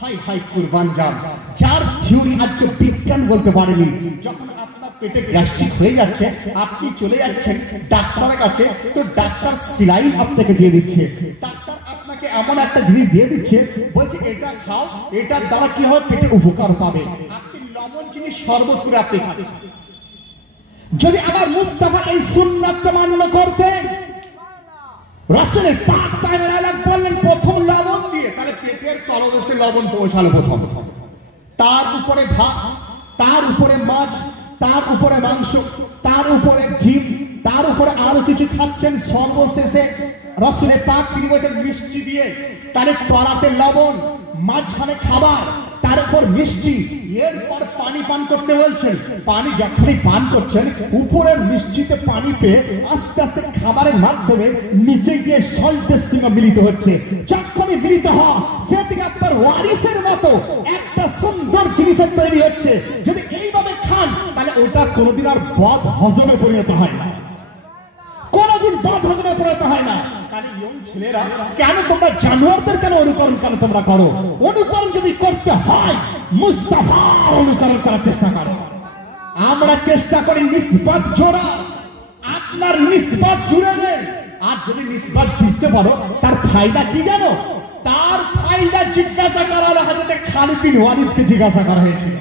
হাই হাই কুরবান যান, যার থিওরি আজকে বিজ্ঞান বলতে পারেনি। যখন আপনার পেটে গ্যাস্ট্রিক হয়ে যাচ্ছে, আপনি চলে যাচ্ছেন ডাক্তারের কাছে, তো ডাক্তার সিলাইন আপনাকে দিয়ে দিচ্ছে, ডাক্তার আপনাকে এমন একটা জিনিস দিয়ে দিচ্ছে, বলছে এটা খাও, এটার দ্বারা কি হবে, পেটে উপকার পাবে। আপনি লবণ চিনি শরবত করে আপনি খাবেন। যদি আমার মুস্তাফা এই সুন্নাতকে মান্য করতেন, রাসূলের পাক সাল্লাল্লাহু আলাইহি ওয়াসাল্লাম বললেন প্রথম লবণ দিয়ে, তাহলে পেটের তলদেশে লবণ পৌঁছালো প্রথম, তার উপরে ভাত, তার উপরে মাছ, তার উপরে মাংস, তার উপরে ডিম, তার উপরে আরো কিছু খাচ্ছেন, সর্বশেষে রাসূলের পাক তিনি বলেন মিষ্টি দিয়ে, তাহলে তলাতে লবণ, মাঝখানে খাবার, তার উপর মিষ্টি, এরপর পানি পান করতে বলছেন। পানি যখনই পান করছেন, উপরের মিষ্টিতে পানি পেয়ে আস্তে আস্তে খাবারের মাধ্যমে নিচে গিয়ে সল্টের সঙ্গে মিলিত হচ্ছে। যখনই মিলিত হয়, সে থেকে আপনার ওয়ারিসের মতো একটা সুন্দর জিনিসের তৈরি হচ্ছে। যদি এইভাবে খান, তাহলে ওটা কোনোদিন আর বদ হজমে পরিণত হয় না, কোনোদিন বদ হজমে পরিণত হয় না। ছেলেরা কেন তোমরা জানোয়ারদের কেন অনুকরণ কেন তোমরা করো? অনুকরণ যদি করতে হয়, মুস্তাফা অনুকরণ করার চেষ্টা করো। আমরা চেষ্টা করি নিসবত জোড়া, আপনার নিসবত জুড়ে দেন। আর যদি নিসবত জুড়তে পারো, তার ফায়দা কি জানো? তার ফায়দা জিজ্ঞাসা করা হলো হযরত খালিদ বিন ওয়ালিদকে জিজ্ঞাসা করা হয়েছিল,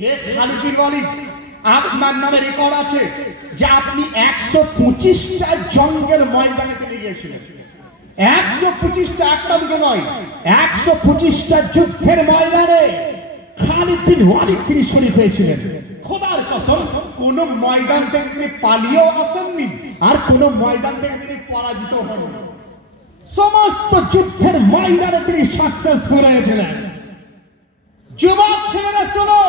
হে খালিদ বিন ওয়ালিদ, আপনার নামে রেকর্ড আছে যে আপনি 125টা জঙ্গের ময়দানে চলে গিয়েছিলেন। 125টা, একটা দুটো নয়, 125টা যুদ্ধের ময়দানে খালিদ বিন ওয়ালিদ তিনি শরীক হয়েছিলেন। খোদার কসম, কোন ময়দান থেকে তিনি পালিয়েও আসেননি, আর কোন ময়দান থেকে তিনি পরাজিত হননি। সমস্ত যুদ্ধের ময়দানে তিনি সাকসেসফুল হয়েছিলেন। যুবক ছেলেরা শোনো,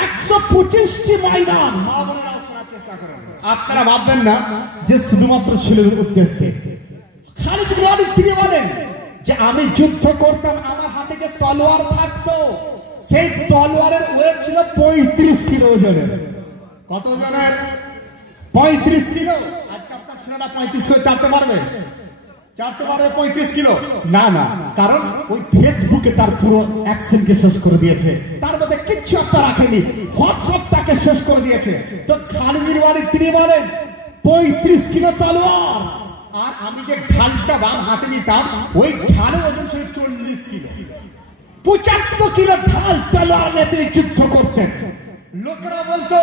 125টি ময়দান, মা বোনেরা শোনার চেষ্টা করেন। আপনারা ভাববেন না যে শুধুমাত্র ছেলেদের উদ্দেশ্যে। খালিদ বিন ওয়ালিদ তিনি বলেন যে আমি যুদ্ধ করতাম, আমার হাতে যে তলোয়ার থাকতো, সেই তলোয়ারের ওয়েট ছিল 35 কিলো ওজনের। কত ওজনের? 35 কিলো। আজকে আপনার ছেলেরা 35 কিলো চাটতে পারবে? চাটতে পারবে 35 কিলো? না না, কারণ ওই ফেসবুকে তার পুরো অ্যাকশনকে শেষ করে দিয়েছে, তার মধ্যে কিচ্ছু একটা রাখেনি, হোয়াটসঅ্যাপটাকে শেষ করে দিয়েছে। তো খালিদ বিন ওয়ালিদ তিনি বলেন 35 কিলো তলোয়ার, আর আমি যে ঢালটা বাম হাতে নিতাম, ওই ঢালের ওজন ছিল 40 কিলো। 75 কিলো ঢাল তলোয়ার নিয়ে তিনি যুদ্ধ করতেন। লোকেরা বলতো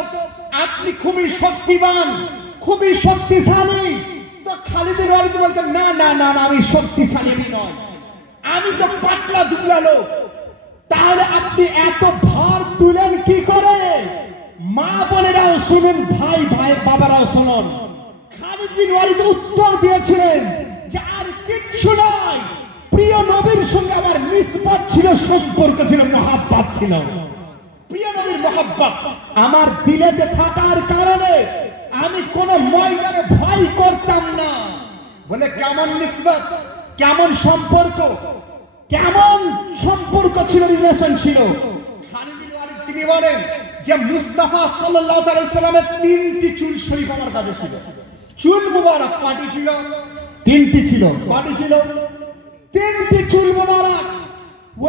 আপনি খুবই শক্তিমান, খুবই শক্তিশালী। তো খালিদ বিন ওয়ালিদ বলতেন না না না না, আমি শক্তিশালী নই, আমি তো পাতলা দুবলা লোক। তাহলে আপনি এত ভার তুলেন কি করে? মা বোনেরাও শুনুন, ভাই ভাইয়ের বাবারাও শুনুন। খালিদ বিন ওয়ালিদ উত্তর দিয়েছিলেন যে আর কিচ্ছু নয়, প্রিয় নবীর সঙ্গে আমার নিসবত ছিল, সম্পর্ক ছিল, মহাব্বত ছিল। প্রিয় নবীর মহাব্বত আমার দিলেতে থাকার কারণে আমি কোন ময়দানে ভয় করতাম না। বলে কেমন নিসবত, কেমন সম্পর্ক, কেমন সম্পর্ক ছিল, রিলেশন ছিল। খালিদ বিন ওয়ালিদ তিনি বলেন যে মুস্তাফা সাল্লাল্লাহু আলাইহি সাল্লামের 3টি চুল শরীফ আমার কাছে ছিল। চুল মুবারক পাটি ছিল, 3টি ছিল, পাটি ছিল 3টি চুল মুবারক।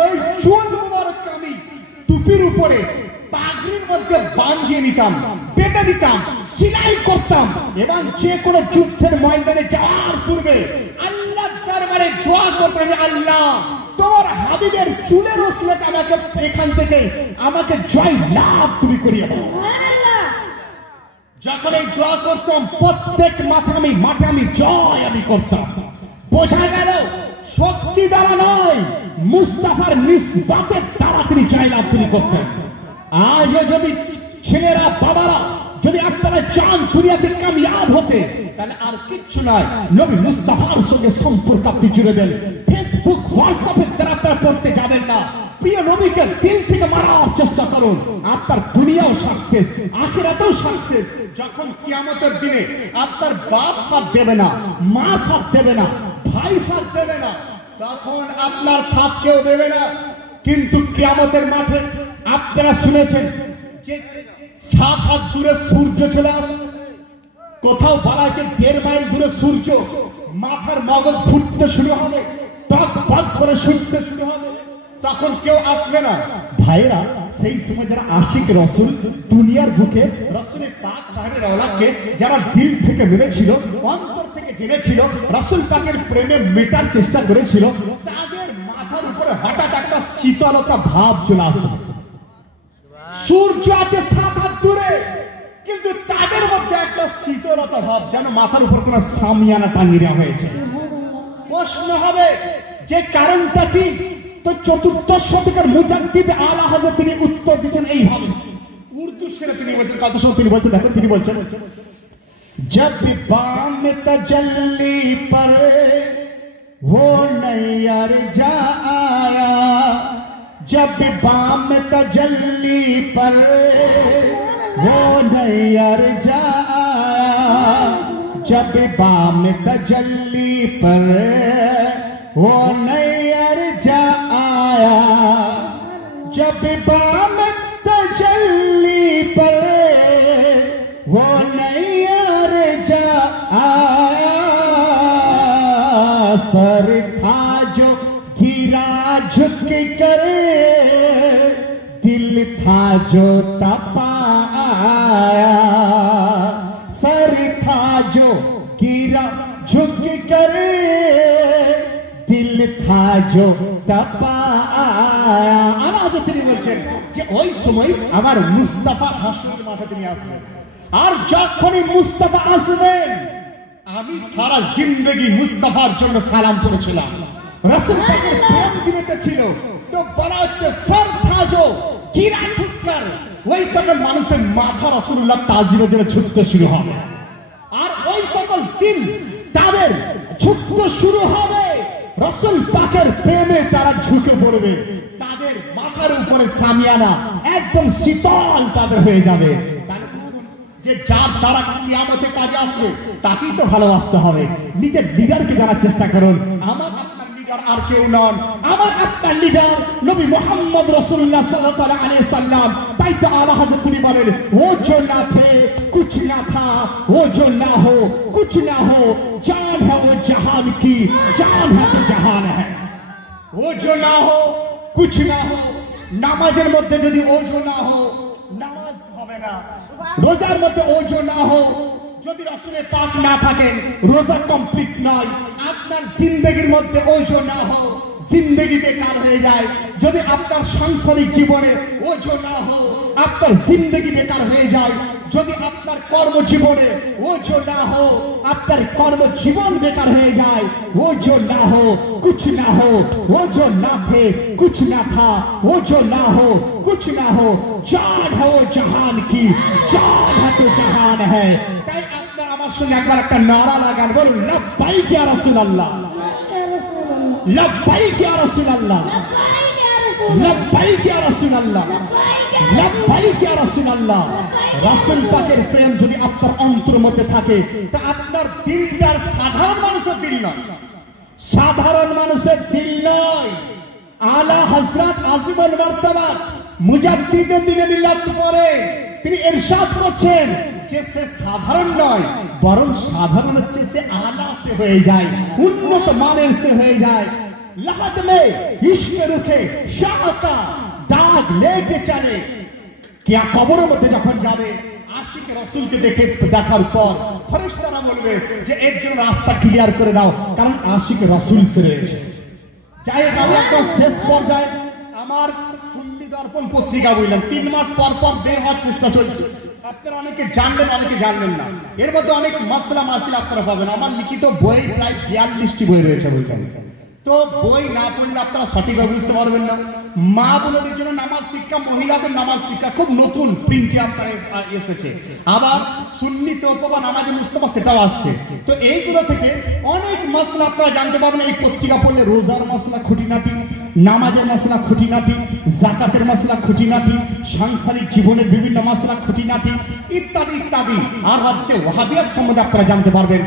ওই চুল মুবারক আমি টুপির উপরে পাগড়ির মধ্যে বাঁধিয়ে নিতাম, বেঁধে দিতাম, সেলাই করতাম এবং যে কোনো যুদ্ধের ময়দানে যাওয়ার পূর্বে আল্লাহর দরবারে দোয়া করতাম, আল্লাহ তোমার হাবিবের চুলের ওসিলাতে আমাকে এখান থেকে আমাকে জয় লাভ তুমি করিয়ে দাও। যখন এই দোয়া করতাম প্রত্যেক মাঠে আমি জয় আমি করতাম। বোঝা গেল শক্তি দ্বারা নয়, মুস্তাফার নিসবতের দ্বারা তিনি জয়লাভ তিনি করতেন। আজও যদি ছেলেরা বাবারা যদি আপনারা চান দুনিয়াতে কামিয়াব হতে, তাহলে আর কিচ্ছু নয়, নবী মুস্তাফার সঙ্গে সম্পর্ক আপনি জুড়ে দেন। ফেসবুক হোয়াটসঅ্যাপের দ্বারা আপনারা করতে যাবেন না, প্রিয় নবীকে দিল থেকে মারার চেষ্টা করুন। আপনার দুনিয়াও সাকসেস, আখিরাতেও সাকসেস। যখন কিয়ামতের দিনে আপনার বাপ সাথ দেবে না, মা সাথ দেবে না, ভাই সাথ দেবে না, তখন আপনার সাথ কেউ দেবে না। কিন্তু কিয়ামতের মাঠে আপনারা শুনেছেন যে 7 হাত দূরে সূর্য চলে আসে, কোথাও বলা হয়েছে 1.5 মাইল দূরে সূর্য, মাথার মগজ ফুটতে শুরু হবে, টক টক করে শুনতে শুরু হবে, তখন কেউ আসবে না। ভাইরা সেই সময় যারা আশিক রসুল দুনিয়ার বুকে রসুলের পাক সাহেবের রওলাকে যারা দিল থেকে মেনেছিল, অন্তর থেকে জেনেছিল, রসুল পাকের প্রেমে মেটার চেষ্টা করেছিল, তাদের মাথার উপরে হঠাৎ একটা শীতলতা ভাব চলে আসে। সূর্য আছে 7 হাত দূরে, কিন্তু তাদের মধ্যে একটা শীতলতা ভাব, যেন মাথার উপর কোন সামিয়ানা টাঙিয়ে দেওয়া হয়েছে। প্রশ্ন হবে যে কারণটা কি? তো 4th শতকের মুজাদ্দিদ আলা হযরত তিনি উত্তর দিয়েছেন এইভাবে, উর্দু শেরে তিনি বলছেন, কত সময় তিনি বলছেন দেখেন, তিনি বলছেন जब बाम तजल्ली पर वो नैयर जा आया, जब बाम तजल्ली पर वो नैयर जा आया, जब बाम तजल्ली पर वो नैयर जा आया, जब बाम तजल्ली पर वो नैयर जा आया, सर था जो गिरा झुक कर, दिल था जो तपाया, सर था जो गिरा झुक कर, दिल था जो तपाया। আজ তিনি বলছেন যে ওই সময় আমার মুস্তাফা হাসরের মাঠে তিনি আসবেন, আর যখনই মুস্তাফা আসবেন আমি সারা জিন্দেগি মুস্তাফার জন্য সালাম করেছিলাম। রাসূল পাকের প্রেম দিলেতে ছিল, তো বলা হচ্ছে সর থা জো গিরা ঝুঁককর, ওই সকল মানুষের মাথা রাসূলুল্লাহ তাজিমের জন্য ঝুঁকতে শুরু হবে, আর ওই সকল দিল তাদের ঝুঁকতে শুরু হবে, রাসূল পাকের প্রেমে তারা ঝুঁকে পড়বে, তাদের মাথার উপরে সামিয়ানা একদম শীতল তাদের হয়ে যাবে। যে যার দ্বারা কিয়ামতে কাজে আসবে তাকেই তো ভালোবাসতে হবে। নিজের লিডারকে জানার চেষ্টা করুন, আমার আপনার লিডার আর কেউ নন, আমার আপনার লিডার নবী মুহাম্মদ রাসূলুল্লাহ সাল্লাল্লাহু আলাইহি সাল্লাম। তাই তো আলা হযরত তিনি বলেন, ও जो ना थे कुछ ना था, वो जो ना हो कुछ ना हो, जान है वो जहान की, जान है तो जहान है। ও जो ना हो कुछ ना हो, নামাজের মধ্যে যদি ও जो ना हो নামাজ হবে না, রোজার মধ্যে ওযু না হো, যদি রাসূলের পাক না থাকেন রোজা কমপ্লিট নয়। আপনার জিন্দেগির মধ্যে ওযু না হো, জিন্দেগি বেকার হয়ে যায়। যদি আপনার সাংসারিক জীবনে ওযু না হো, আপনার জিন্দেগি বেকার হয়ে যায়। যদি আপনার কর্মজীবনে ওজো না হো, আপনার কর্মজীবন বেকার হয়ে যায়, ওজো না হো কুছ না হো, ওজো না থে কুছ না থা, ওজো না হো কুছ না হো, জান হো জাহান কি, জান है तो জাহান है। তাই আপনার আমার সঙ্গে একবার একটা নারা লাগান, বলুন লব্বাইক ইয়া রাসূলুল্লাহ, লব্বাইক ইয়া রাসূলুল্লাহ, লব্বাইক ইয়া রাসূলুল্লাহ, লব্বাইক ইয়া রাসূলুল্লাহ। রাসূল পাকের প্রেম যদি আপনার অন্তরের মধ্যে থাকে, তা আপনার দিলটার সাধারণ মানুষের দিল নয়, সাধারণ মানুষের দিল নয়। আলা হযরত আজিমুল মারতাবা মুজাদ্দিদুদ দ্বীন মিল্লাত পরে তিনি ইরশাদ করছেন যে সে সাধারণ নয়, বরং সাধারণ হচ্ছে সে আলা সে হয়ে যায়, উন্নত মানের সে হয়ে যায়। लहद में इश्क रुखे शाह का दाग लेके चले, क्या কবরের মধ্যে যখন যাবে আশিক রাসূলকে দেখে দেখার পর ফেরেশতারা বলবে যে এর জন্য রাস্তা ক্লিয়ার করে দাও, কারণ আশিক রাসূল সে রয়েছে। যাই হোক, একদম শেষ পর্যায়ে আমার সুন্নি দর্পণ পত্রিকা বললাম 3 মাস পর পর বের হওয়ার চেষ্টা চলছে। আপনারা অনেকে জানলেন, অনেকে জানলেন না, এর মধ্যে অনেক মাসলা মাসিল আপনারা পাবেন। আমার লিখিত বই প্রায় 42টি বই রয়েছে বলছেন, তো বই না পড়লে আপনারা সঠিকভাবে বুঝতে পারবেন না। মা বোনদের জন্য নামাজ শিক্ষা, মহিলাদের নামাজ শিক্ষা খুব নতুন প্রিন্টে আপনার এসেছে, আবার সুন্নি তওবা নামাজে মুস্তাফা সেটাও আসছে। তো এইগুলো থেকে অনেক মাসলা আপনারা জানতে পারবেন এই পত্রিকা পড়লে। রোজার মাসলা খুঁটিনাটি, নামাজের মাসলা খুঁটিনাটি, যাকাতের মাসলা খুঁটিনাটি, সাংসারিক জীবনের বিভিন্ন মাসলা খুঁটিনাটি ইত্যাদি ইত্যাদি, আর হচ্ছে ওয়াহাবিয়াত সম্বন্ধে আপনারা জানতে পারবেন।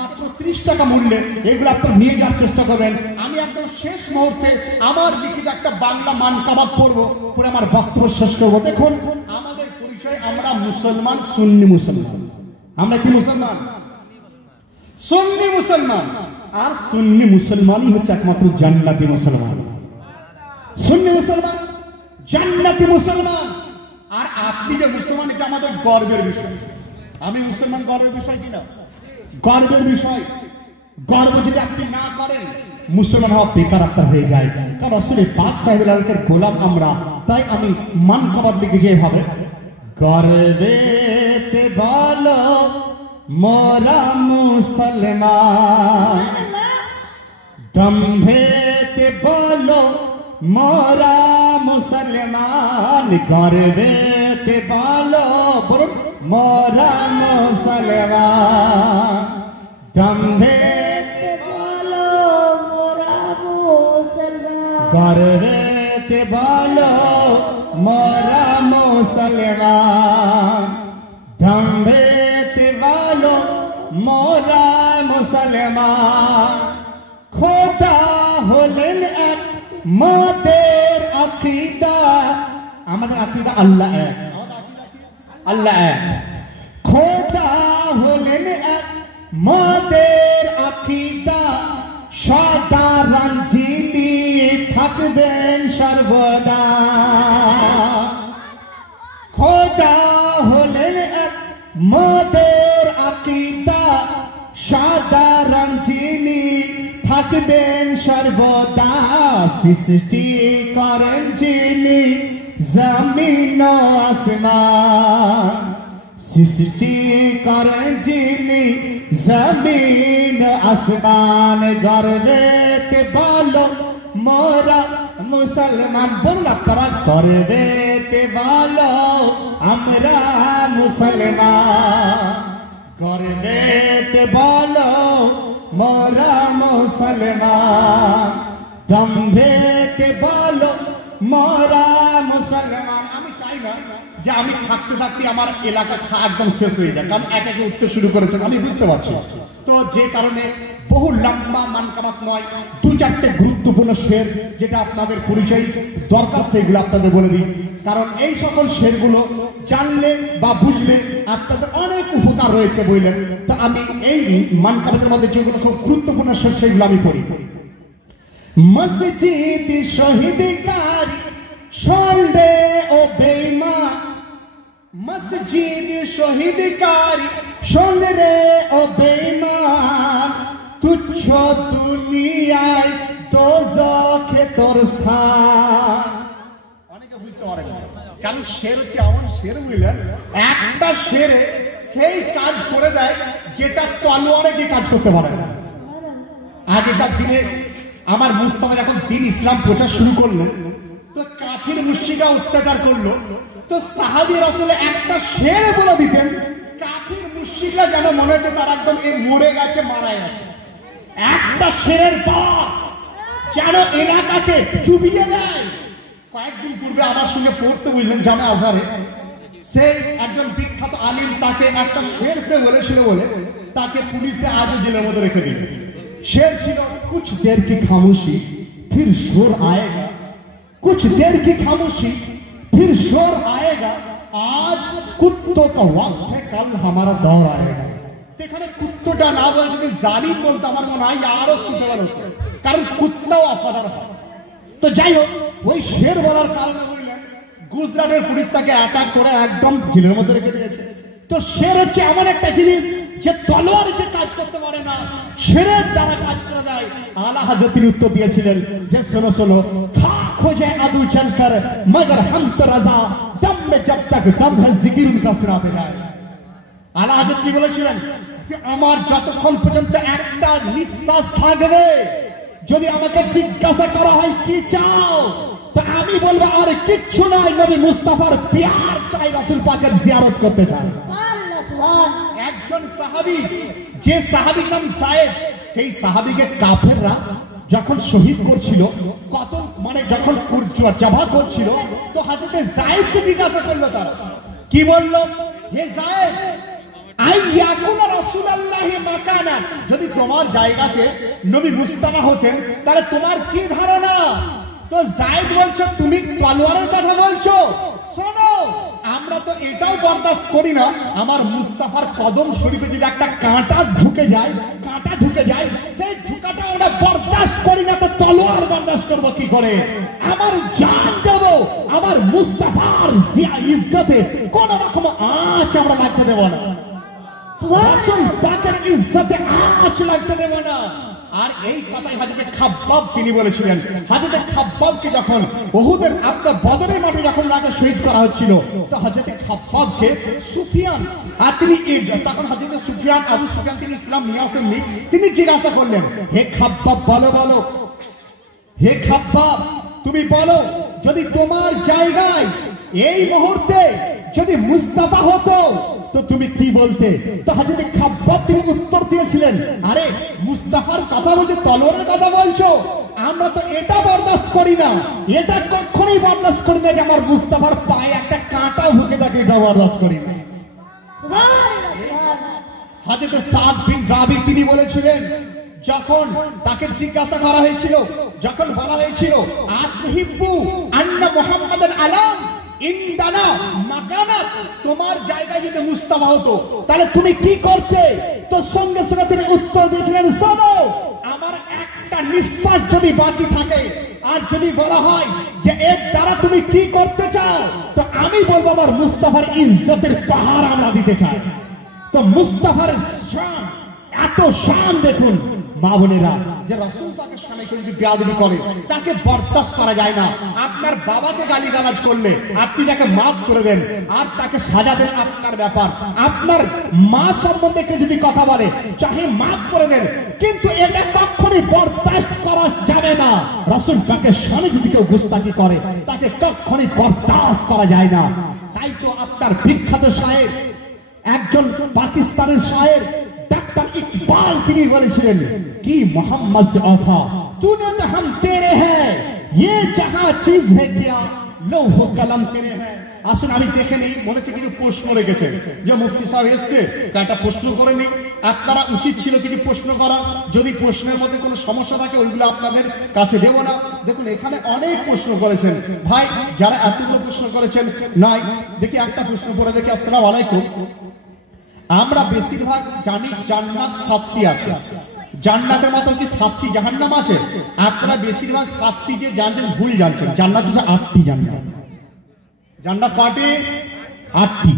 মাত্র 30 টাকা মূল্যে এগুলো আপনারা নিয়ে যাওয়ার চেষ্টা করবেন। আমি একদম শেষ মুহূর্তে আমার লিখিত একটা বাংলা মানকাবাত পড়বো, পরে আমার বক্তব্য শেষ করবো। দেখুন আমাদের পরিচয়, আমরা মুসলমান, সুন্নি মুসলমান। আমরা কি মুসলমান? সুন্নি মুসলমান। আর সুন্নি মুসলমানই হচ্ছে একমাত্র জান্নাতি মুসলমান। সুন্নি মুসলমান, জান্নাতি মুসলমান। আর আপনি যে মুসলমান, এটা আমাদের গর্বের বিষয়। আমি মুসলমান, গর্বের বিষয় কিনা? গর্বের বিষয়। গর্ব যদি আপনি না করেন, মুসলমান হওয়া বেকার আপনার হয়ে যায়। কারণ রাসূল পাক সাল্লাল্লাহু আলাইহি ওয়াসাল্লামের গোলাম আমরা। তাই আমি মানকাবাত লিখেছি এভাবে, গর্বেতে বলো মোরা মুসলমান, দম্ভেতে বলো মোরা মুসলমান, গর্বেতে বলো বলুন মোরা মুসলমান, দম্ভেতে বলো মোরা মুসলমান, গর্বেতে বলো মোরা মুসলমান, দম্ভেতে বলো মোরা মুসলমান। খোদা হলেন এক, মাদের আকীদা, আমাদের আকীদা আল্লাহ এক, আল্লাহ এক। খোদা হলেন এক, মাদের আকীদা, সাধারণ যিনি থাকবেন সর্বদা। খোদা হলেন এক, মাদের আকীদা, সাধারণ যিনি থাকবেন সর্বদা। সৃষ্টি করেন যিনি জমিন ও আসমান, সৃষ্টি করেন যিনি জমিন ও আসমান। গর্বেতে বলো মোরা মুসলমান, বলুন আপনারা, গর্বেতে বলো আমরা মুসলমান, গর্বেতে বলো মোরা মুসলমান, দম্ভেতে বলো মোরা মুসলমান। আমি চাই না যে আমি থাকতে থাকতে আমার এলাকা একদম শেষ হয়ে যায়, কারণ এক একে উঠতে শুরু করেছেন, আমি বুঝতে পারছি। তো যে কারণে বহু লম্বা মানকাবাত নয়, 2-4টে গুরুত্বপূর্ণ শের যেটা আপনাদের পরিচয় দরকার সেগুলো আপনাদের বলে দিই। কারণ এই সকল শেরগুলো জানলে বা বুঝলে আপনাদের অনেক উপকার রয়েছে বললেন। তো আমি এই মানকাবাতের মধ্যে যেগুলো খুব গুরুত্বপূর্ণ শের সেগুলো আমি পড়ি। মসজিদ শহীদকার সন্ডে ও বেঈমান, মসজিদ শহীদকার সন্ডে ও বেঈমান, তুচ্ছ দুনিয়ায় দোজখে তোর স্থান। অনেকে বুঝতে পারে না কারণ শের হচ্ছে এমন শের, বুঝলেন, একটা শেরে সেই কাজ করে দেয় যেটা তলোয়ারে যে কাজ করতে পারে না। আগেকার দিনে আমার মুস্তাফা যখন দিন ইসলাম প্রচার শুরু করলেন, তো কাফির মুশরিকরা অত্যাচার করলো, তো সাহাবী রাসূল একটা শের বলে দিতেন, কাফির মুশরিকরা যেন মনে হচ্ছে তারা একদম মরে গেছে, মারা গেছে। একটা শেরের পর যেন এলাকাকে চুবিয়ে দেয়। কয়েকদিন পূর্বে আমার সঙ্গে পড়তে, বুঝলেন, জামে আজহারে সেই একজন বিখ্যাত আলিম, তাকে একটা শের সে বলেছিল বলে তাকে পুলিশে আজও জেলের মধ্যে রেখে দিল। शेर ছিল कुछ देर की खामोशी फिर शोर आएगा, कुछ देर की खामोशी फिर शोर आएगा, आज कुत्तों का वक्त है कल हमारा दौर आएगा। এখানে কুত্তটা না বলে যদি জালিম বলতো আমার মনে হয় আরো সুন্দর হতো, কারণ কুত্তাও অফাদার হয়। তো যাই হোক, ওই শের বলার কারণে বললেন গুজরাটের পুলিশ তাকে অ্যাটাক করে একদম জেলের মধ্যে রেখে দিয়েছে। তো শের হচ্ছে এমন একটা জিনিস যে তলোয়ার যে কাজ করতে পারে না, শেরের দ্বারা কাজ করে দেয়। আলা হযরত তিনি উত্তর দিয়েছিলেন যে শোনো শোনো, খাক হো যায় আদু চলকর মগর হাম তো রাজা দম মে জব তক দম है जिक्र उनका सुनाते जाए। আলা হযরত কি বলেছিলেন যে আমার যতক্ষণ পর্যন্ত একটা নিঃশ্বাস থাকবে, যদি আমাকে জিজ্ঞাসা করা হয় কি চাও, তো আমি বলবো আর কিচ্ছু নয়, নবী মুস্তাফার প্যার চাই, রাসূল পাকের জিয়ারত করতে চাই। একজন সাহাবী, যে সাহাবীর নাম যায়েদ, সেই সাহাবীকে কাফেররা যখন শহীদ করছিল, কত মানে যখন জবাহ করছিল, তো হযরত যায়েদকে জিজ্ঞাসা করলো, তারা কি বলল, হে যায়েদ আইয়াকুনা রাসূলুল্লাহি মাকানা, যদি তোমার জায়গাতে নবী মুস্তাফা হতেন তাহলে তোমার কি ধারণা? তো যায়েদ বলছো তুমি তলোয়ারের কথা বলছো, শোনো আমরা তো এটাও বরদাস্ত করি না, আমার মুস্তাফার কদম শরীফে যদি একটা কাঁটা ঢুকে যায়, সেই ঢুকাটা আমরা বরদাস্ত করি না, তো তলোয়ার বরদাস্ত করবো কি করে? আমার জান দেব, আমার মুস্তাফার ইজ্জতে কোন রকম আঁচ আমরা লাগতে দেব না, রাসূল পাকের ইজ্জতে আঁচ লাগতে দেব না। আর এই কথাই হযরত খাব্বাব তিনি বলেছিলেন। হযরত খাব্বাবকে যখন উহুদের আপনার বদরের মাঠে যখন রাতে শহীদ করা হচ্ছিল, তো হযরত খাব্বাবকে সুফিয়ান, আর তিনি তখন হযরত সুফিয়ান, আবু সুফিয়ান তিনি ইসলাম নিয়ে আসেননি, তিনি জিজ্ঞাসা করলেন, হে খাব্বাব বলো, হে খাব্বাব তুমি বলো, যদি তোমার জায়গায় এই মুহূর্তে যদি মুস্তাফা হতো তো তুমি কি বলতে? তো হযরত খাব্বাব তিনি উত্তর দিয়েছিলেন, আরে মুস্তাফার কথা বলতে তলোয়ারের কথা বলছো, আমরা তো এটা বরদাস্ত করি না, এটা কখনোই বরদাস্ত করি না যে আমার মুস্তাফার পায়ে একটা কাঁটা ঢুকে থাকে, এটা বরদাস্ত করি না। হযরত সাদ বিন রাবি তিনি বলেছিলেন, যখন তাকে জিজ্ঞাসা করা হয়েছিল, যখন বলা হয়েছিল আতহিব্বু আন্না মুহাম্মাদান আলাম ইনদানা মাকানা, তোমার জায়গায় যদি মুস্তাফা হতো তাহলে তুমি কি করতে? তো সঙ্গে সঙ্গে তিনি উত্তর দিয়েছিলেন, শোনো আমার একটা নিঃশ্বাস যদি বাকি থাকে, আর যদি বলা হয় যে এর দ্বারা তুমি কি করতে চাও, তো আমি বলবো আমার মুস্তাফার ইজ্জতের পাহাড় আমরা দিতে চাই। তো মুস্তাফার শান, এত শান দেখুন মা বোনেরা, যে রাসূল পাকের সামনে কেউ যদি বেয়াদবি করে তাকে বরদাস্ত করা যায় না। আপনার বাবাকে গালিগালাজ করলে আপনি তাকে মাফ করে দেন, আর তাকে সাজা দেন আপনার ব্যাপার। আপনার মা সম্বন্ধে কেউ যদি কথা বলে চাহে মাফ করে দেন, কিন্তু এটা কখনোই বরদাস্ত করা যাবে না। রাসূল পাকের সামনে যদি কেউ গুস্তাখি করে তাকে কখনোই বরদাস্ত করা যায় না। তাই তো আপনার বিখ্যাত শায়ের, একজন পাকিস্তানের শায়ের डॉक्टर इकबाल তিনি বলেছিলেন কি, मोहम्मद से औफा तूने तो हम तेरे हैं, ये जहां चीज है क्या लौह कलम तेरे हैं। আসুন আমি দেখে নিই, মনে হচ্ছে কিছু প্রশ্ন রেখেছে, যে মুফতি সাহেব এসছে একটা প্রশ্ন করে নিই। আপনারা উচিত ছিল কিছু প্রশ্ন করা, যদি প্রশ্নের মধ্যে কোনো সমস্যা থাকে ওইগুলো আপনাদের কাছে দেবো না। দেখুন এখানে অনেক প্রশ্ন করেছেন ভাই, যারা এতগুলো প্রশ্ন করেছেন নয়, দেখি একটা প্রশ্ন করে দেখি। আসসালামু আলাইকুম, আমরা বেশিরভাগ জানি জান্নাত 7টি আছে, জান্নাতের মতো কি 7টি জাহান্নাম আছে? আপনারা বেশিরভাগ 7টি যে জানছেন ভুল জানছেন, জান্নাত হচ্ছে 8টি জান্নাত। জান্নাত কয়টি? 8টি,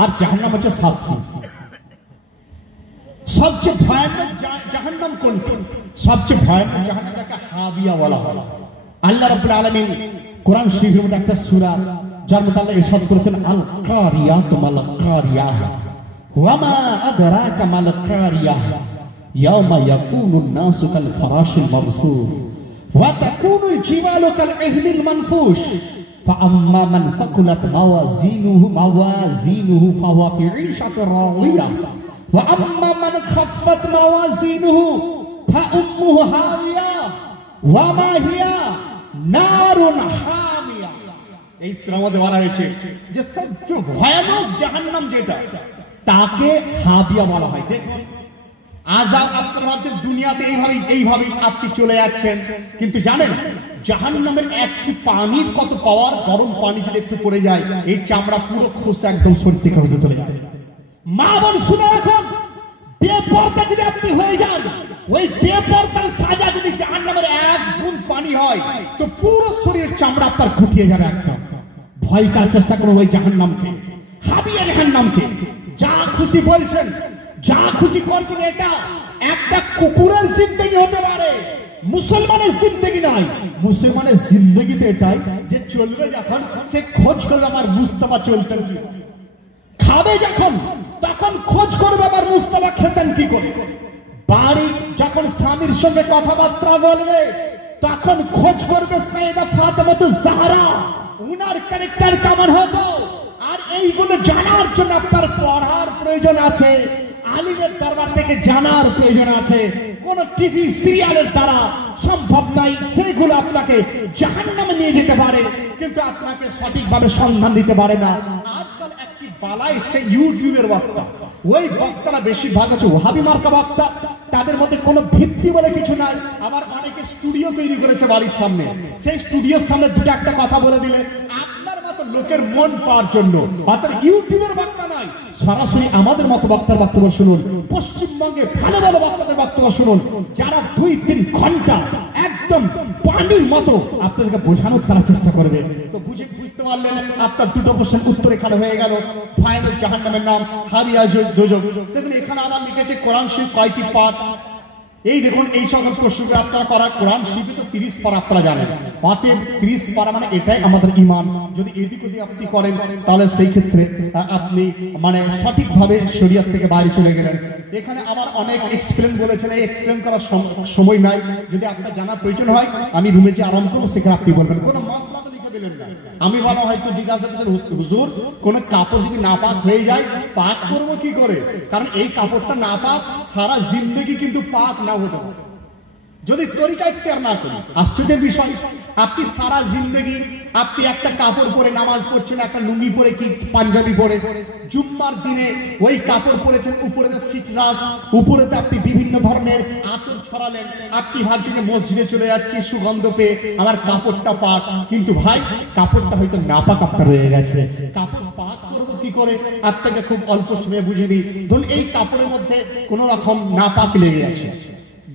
আর জাহান্নাম হচ্ছে 7টি। সবচেয়ে ভয়ানক জাহান্নাম কোনটি? সবচেয়ে ভয়ানক জাহান্নামটাকে হাবিয়া বলা হয়। আল্লাহ রাব্বুল আলামিন কোরআন শরীফের মধ্যে একটা সূরা যার মধ্যে আল্লাহ ইরশাদ করেছেন আল কারিয়াত মাল কারিয়াহ ওয়া মা আদরাকা মাল কারিয়াহ ইয়াওমা ইয়াকুনুন নাসু কাল ফারাশিল মাবসুস ওয়া তাকুনুল জিবালু কাল ইহলিল মানফুশ فأما من ثقلت موازينه فهو في عيشة راضية وأما من خفت موازينه فأمه هاوية وما هي نار حامية এই সূরা মধ্যে বলা হয়েছে যে সবচেয়ে ভয়ানক জাহান্নাম যেটা তাকে হাবিয়া বলা হয়। দেখুন আযাব আপনার ভাবছেন দুনিয়াতে এইভাবে আপনি চলে যাচ্ছেন, কিন্তু জানেন জাহান্নামের একটু পানির কত পাওয়ার, গরম পানি যদি একটু পড়ে যায় এই চামড়া পুরো খোসা একদম শরীর থেকে হয়ে চলে যায়। মা বোন শুনে রাখুন, বেপরদা যদি আপনি হয়ে যান, ওই বেপরদার সাজা যদি জাহান্নামের এক বুঁদ পানি হয় তো পুরো শরীরের চামড়া আপনার ফুটিয়ে যাবে একদম। ভয় করার চেষ্টা করুন ওই জাহান্নামকে, হাবিয়া জাহান্নামকে। যা খুশি বলছেন, যা খুশি করছেন, এটা একটা কুকুরের জিন্দেগি হতে পারে, মুসলমানের জিন্দেগি নয়। মুসলমানের জিন্দেগিতে এটাই যে চলবে যখন সে খোঁজ করবে আমার মুস্তাফা চলতেন কি, খাবে যখন তখন খোঁজ করবে আমার মুস্তাফা খেতেন কি করে, বাড়ি যখন স্বামীর সঙ্গে কথাবার্তা বলবে তখন খোঁজ করবে সাইয়েদা ফাতেমাতুজ জাহরা, উনার ক্যারেক্টার কেমন হতো। আর এইগুলো জানার জন্য আপনার পড়ার প্রয়োজন আছে, আলিমের দরবার থেকে জানার প্রয়োজন আছে। কোন টিভি সিরিয়ালের দ্বারা সম্ভব নাই, সেগুলো আপনাকে জাহান্নামে নিয়ে যেতে পারে কিন্তু আপনাকে সঠিকভাবে সন্ধান দিতে পারে না। আজকাল একটি বালাই সে ইউটিউবের বক্তা, ওই বক্তারা বেশিরভাগ হচ্ছে ওহাবি মার্কা বক্তা, তাদের মধ্যে কোনো ভিত্তি বলে কিছু নাই। আবার অনেকে স্টুডিও তৈরি করেছে বাড়ির সামনে, সেই স্টুডিওর সামনে দুটো একটা কথা বলে দিলে আপনার মতো লোকের মন পাওয়ার জন্য। অর্থাৎ ইউটিউবের বক্তা নয়, সরাসরি আমাদের মতো বক্তার বক্তব্য শুনুন, পশ্চিমবঙ্গে ভালো ভালো বক্তাদের বক্তব্য শুনুন, যারা 2-3 ঘন্টা একদম পানির মতো আপনাদেরকে বোঝানোর তারা চেষ্টা করবে। তো বুঝতে পারলেন আপনার দুটো প্রশ্নের উত্তর এখানে হয়ে গেল। ফাইনাল জাহান্নামের নাম হাবিয়া দোজখ। দেখুন এখানে আমার লিখেছে কোরআন শরীফ কয়টি পাঠ, এই দেখুন এই সকল প্রশ্নগুলো আপনারা করা। কোরআন শরীফে তো 30 পারা আপনারা জানেন, অতএব 30 পারা মানে এটাই আমাদের ঈমান। যদি এদিক ওদিক আপনি করেন তাহলে সেই ক্ষেত্রে আপনি মানে সঠিকভাবে শরীয়ত থেকে বাইরে চলে গেলেন। এখানে আবার অনেক এক্সপ্লেন বলেছেন, এই এক্সপ্লেন করার সময় নাই। যদি আপনার জানার প্রয়োজন হয় আমি রুমে যে আরাম করবো সেখানে আপনি বলবেন, কোনো মাসলা তো লিখে দিলেন না। আমি ভালো হয়তো জিজ্ঞাসা করছেন হুজুর কোন কাপড় যদি নাপাক হয়ে যায় পাক করবো কি করে, কারণ এই কাপড়টা নাপাক সারা জিন্দগি কিন্তু পাক না হতে পারে যদি তরিকা ইখতিয়ার না করি। আশ্চর্যের বিষয়, আপনি সারা জিন্দগি আপনি একটা কাপড় পরে নামাজ পড়ছেন, একটা লুঙ্গি পরে কি পাঞ্জাবি পরে, জুম্মার দিনে ওই কাপড় পরেছেন, উপরে সিটরাস, উপরেতে আপনি বিভিন্ন ধরনের আতর ছড়ালেন, আপনি ভাবছেন যে মসজিদে চলে যাচ্ছি সুগন্ধ পেয়ে আমার কাপড়টা পাক, কিন্তু ভাই কাপড়টা হয়তো নাপাক আপনার রয়ে গেছে। কাপড় পাক করবো কি করে আপনাকে খুব অল্প সময়ে বুঝিয়ে দিই। ধরুন এই কাপড়ের মধ্যে কোন রকম নাপাক লেগে আছে,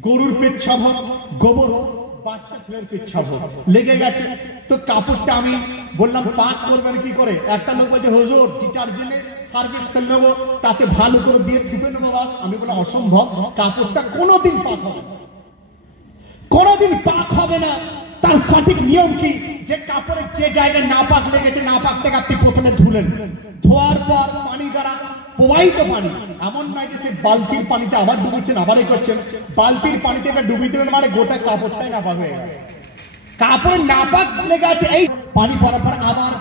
গরুর পেচ্ছাপ হোক, গোবর হোক, বাচ্চা ছেলের পেচ্ছাপ হোক, লেগে গেছে, তো কাপড়টা আমি বললাম পাক করবেন কি করে। একটা লোক বলছে হুজুর ডিটারজেন্টে সার্ফ এক্সেল নেবো, তাতে ভালো করে দিয়ে ধুবে নেবো বাস। আমি বললাম অসম্ভব, কাপড়টা কোনোদিন পাক হবে না, কোনোদিন পাক হবে না। তার সঠিক নিয়ম কি, যে কাপড়ের যে জায়গায় নাপাক লেগেছে নাপাক থেকে আপনি প্রথমে ধুলেন, ধোয়ার পর পানি দ্বারা প্রবাহিত পানি, এমন নয় যে সে বালতির পানিতে আবার ডুবুচ্ছেন আবার এই করছেন, বালতির পানিতে ডুবিয়ে দেবেন মানে গোটা কাপড়টাই নাপাক হয়ে গেছে। কাপড় নাপাক লেগে আছে, এই পানি পড়ার পর আবার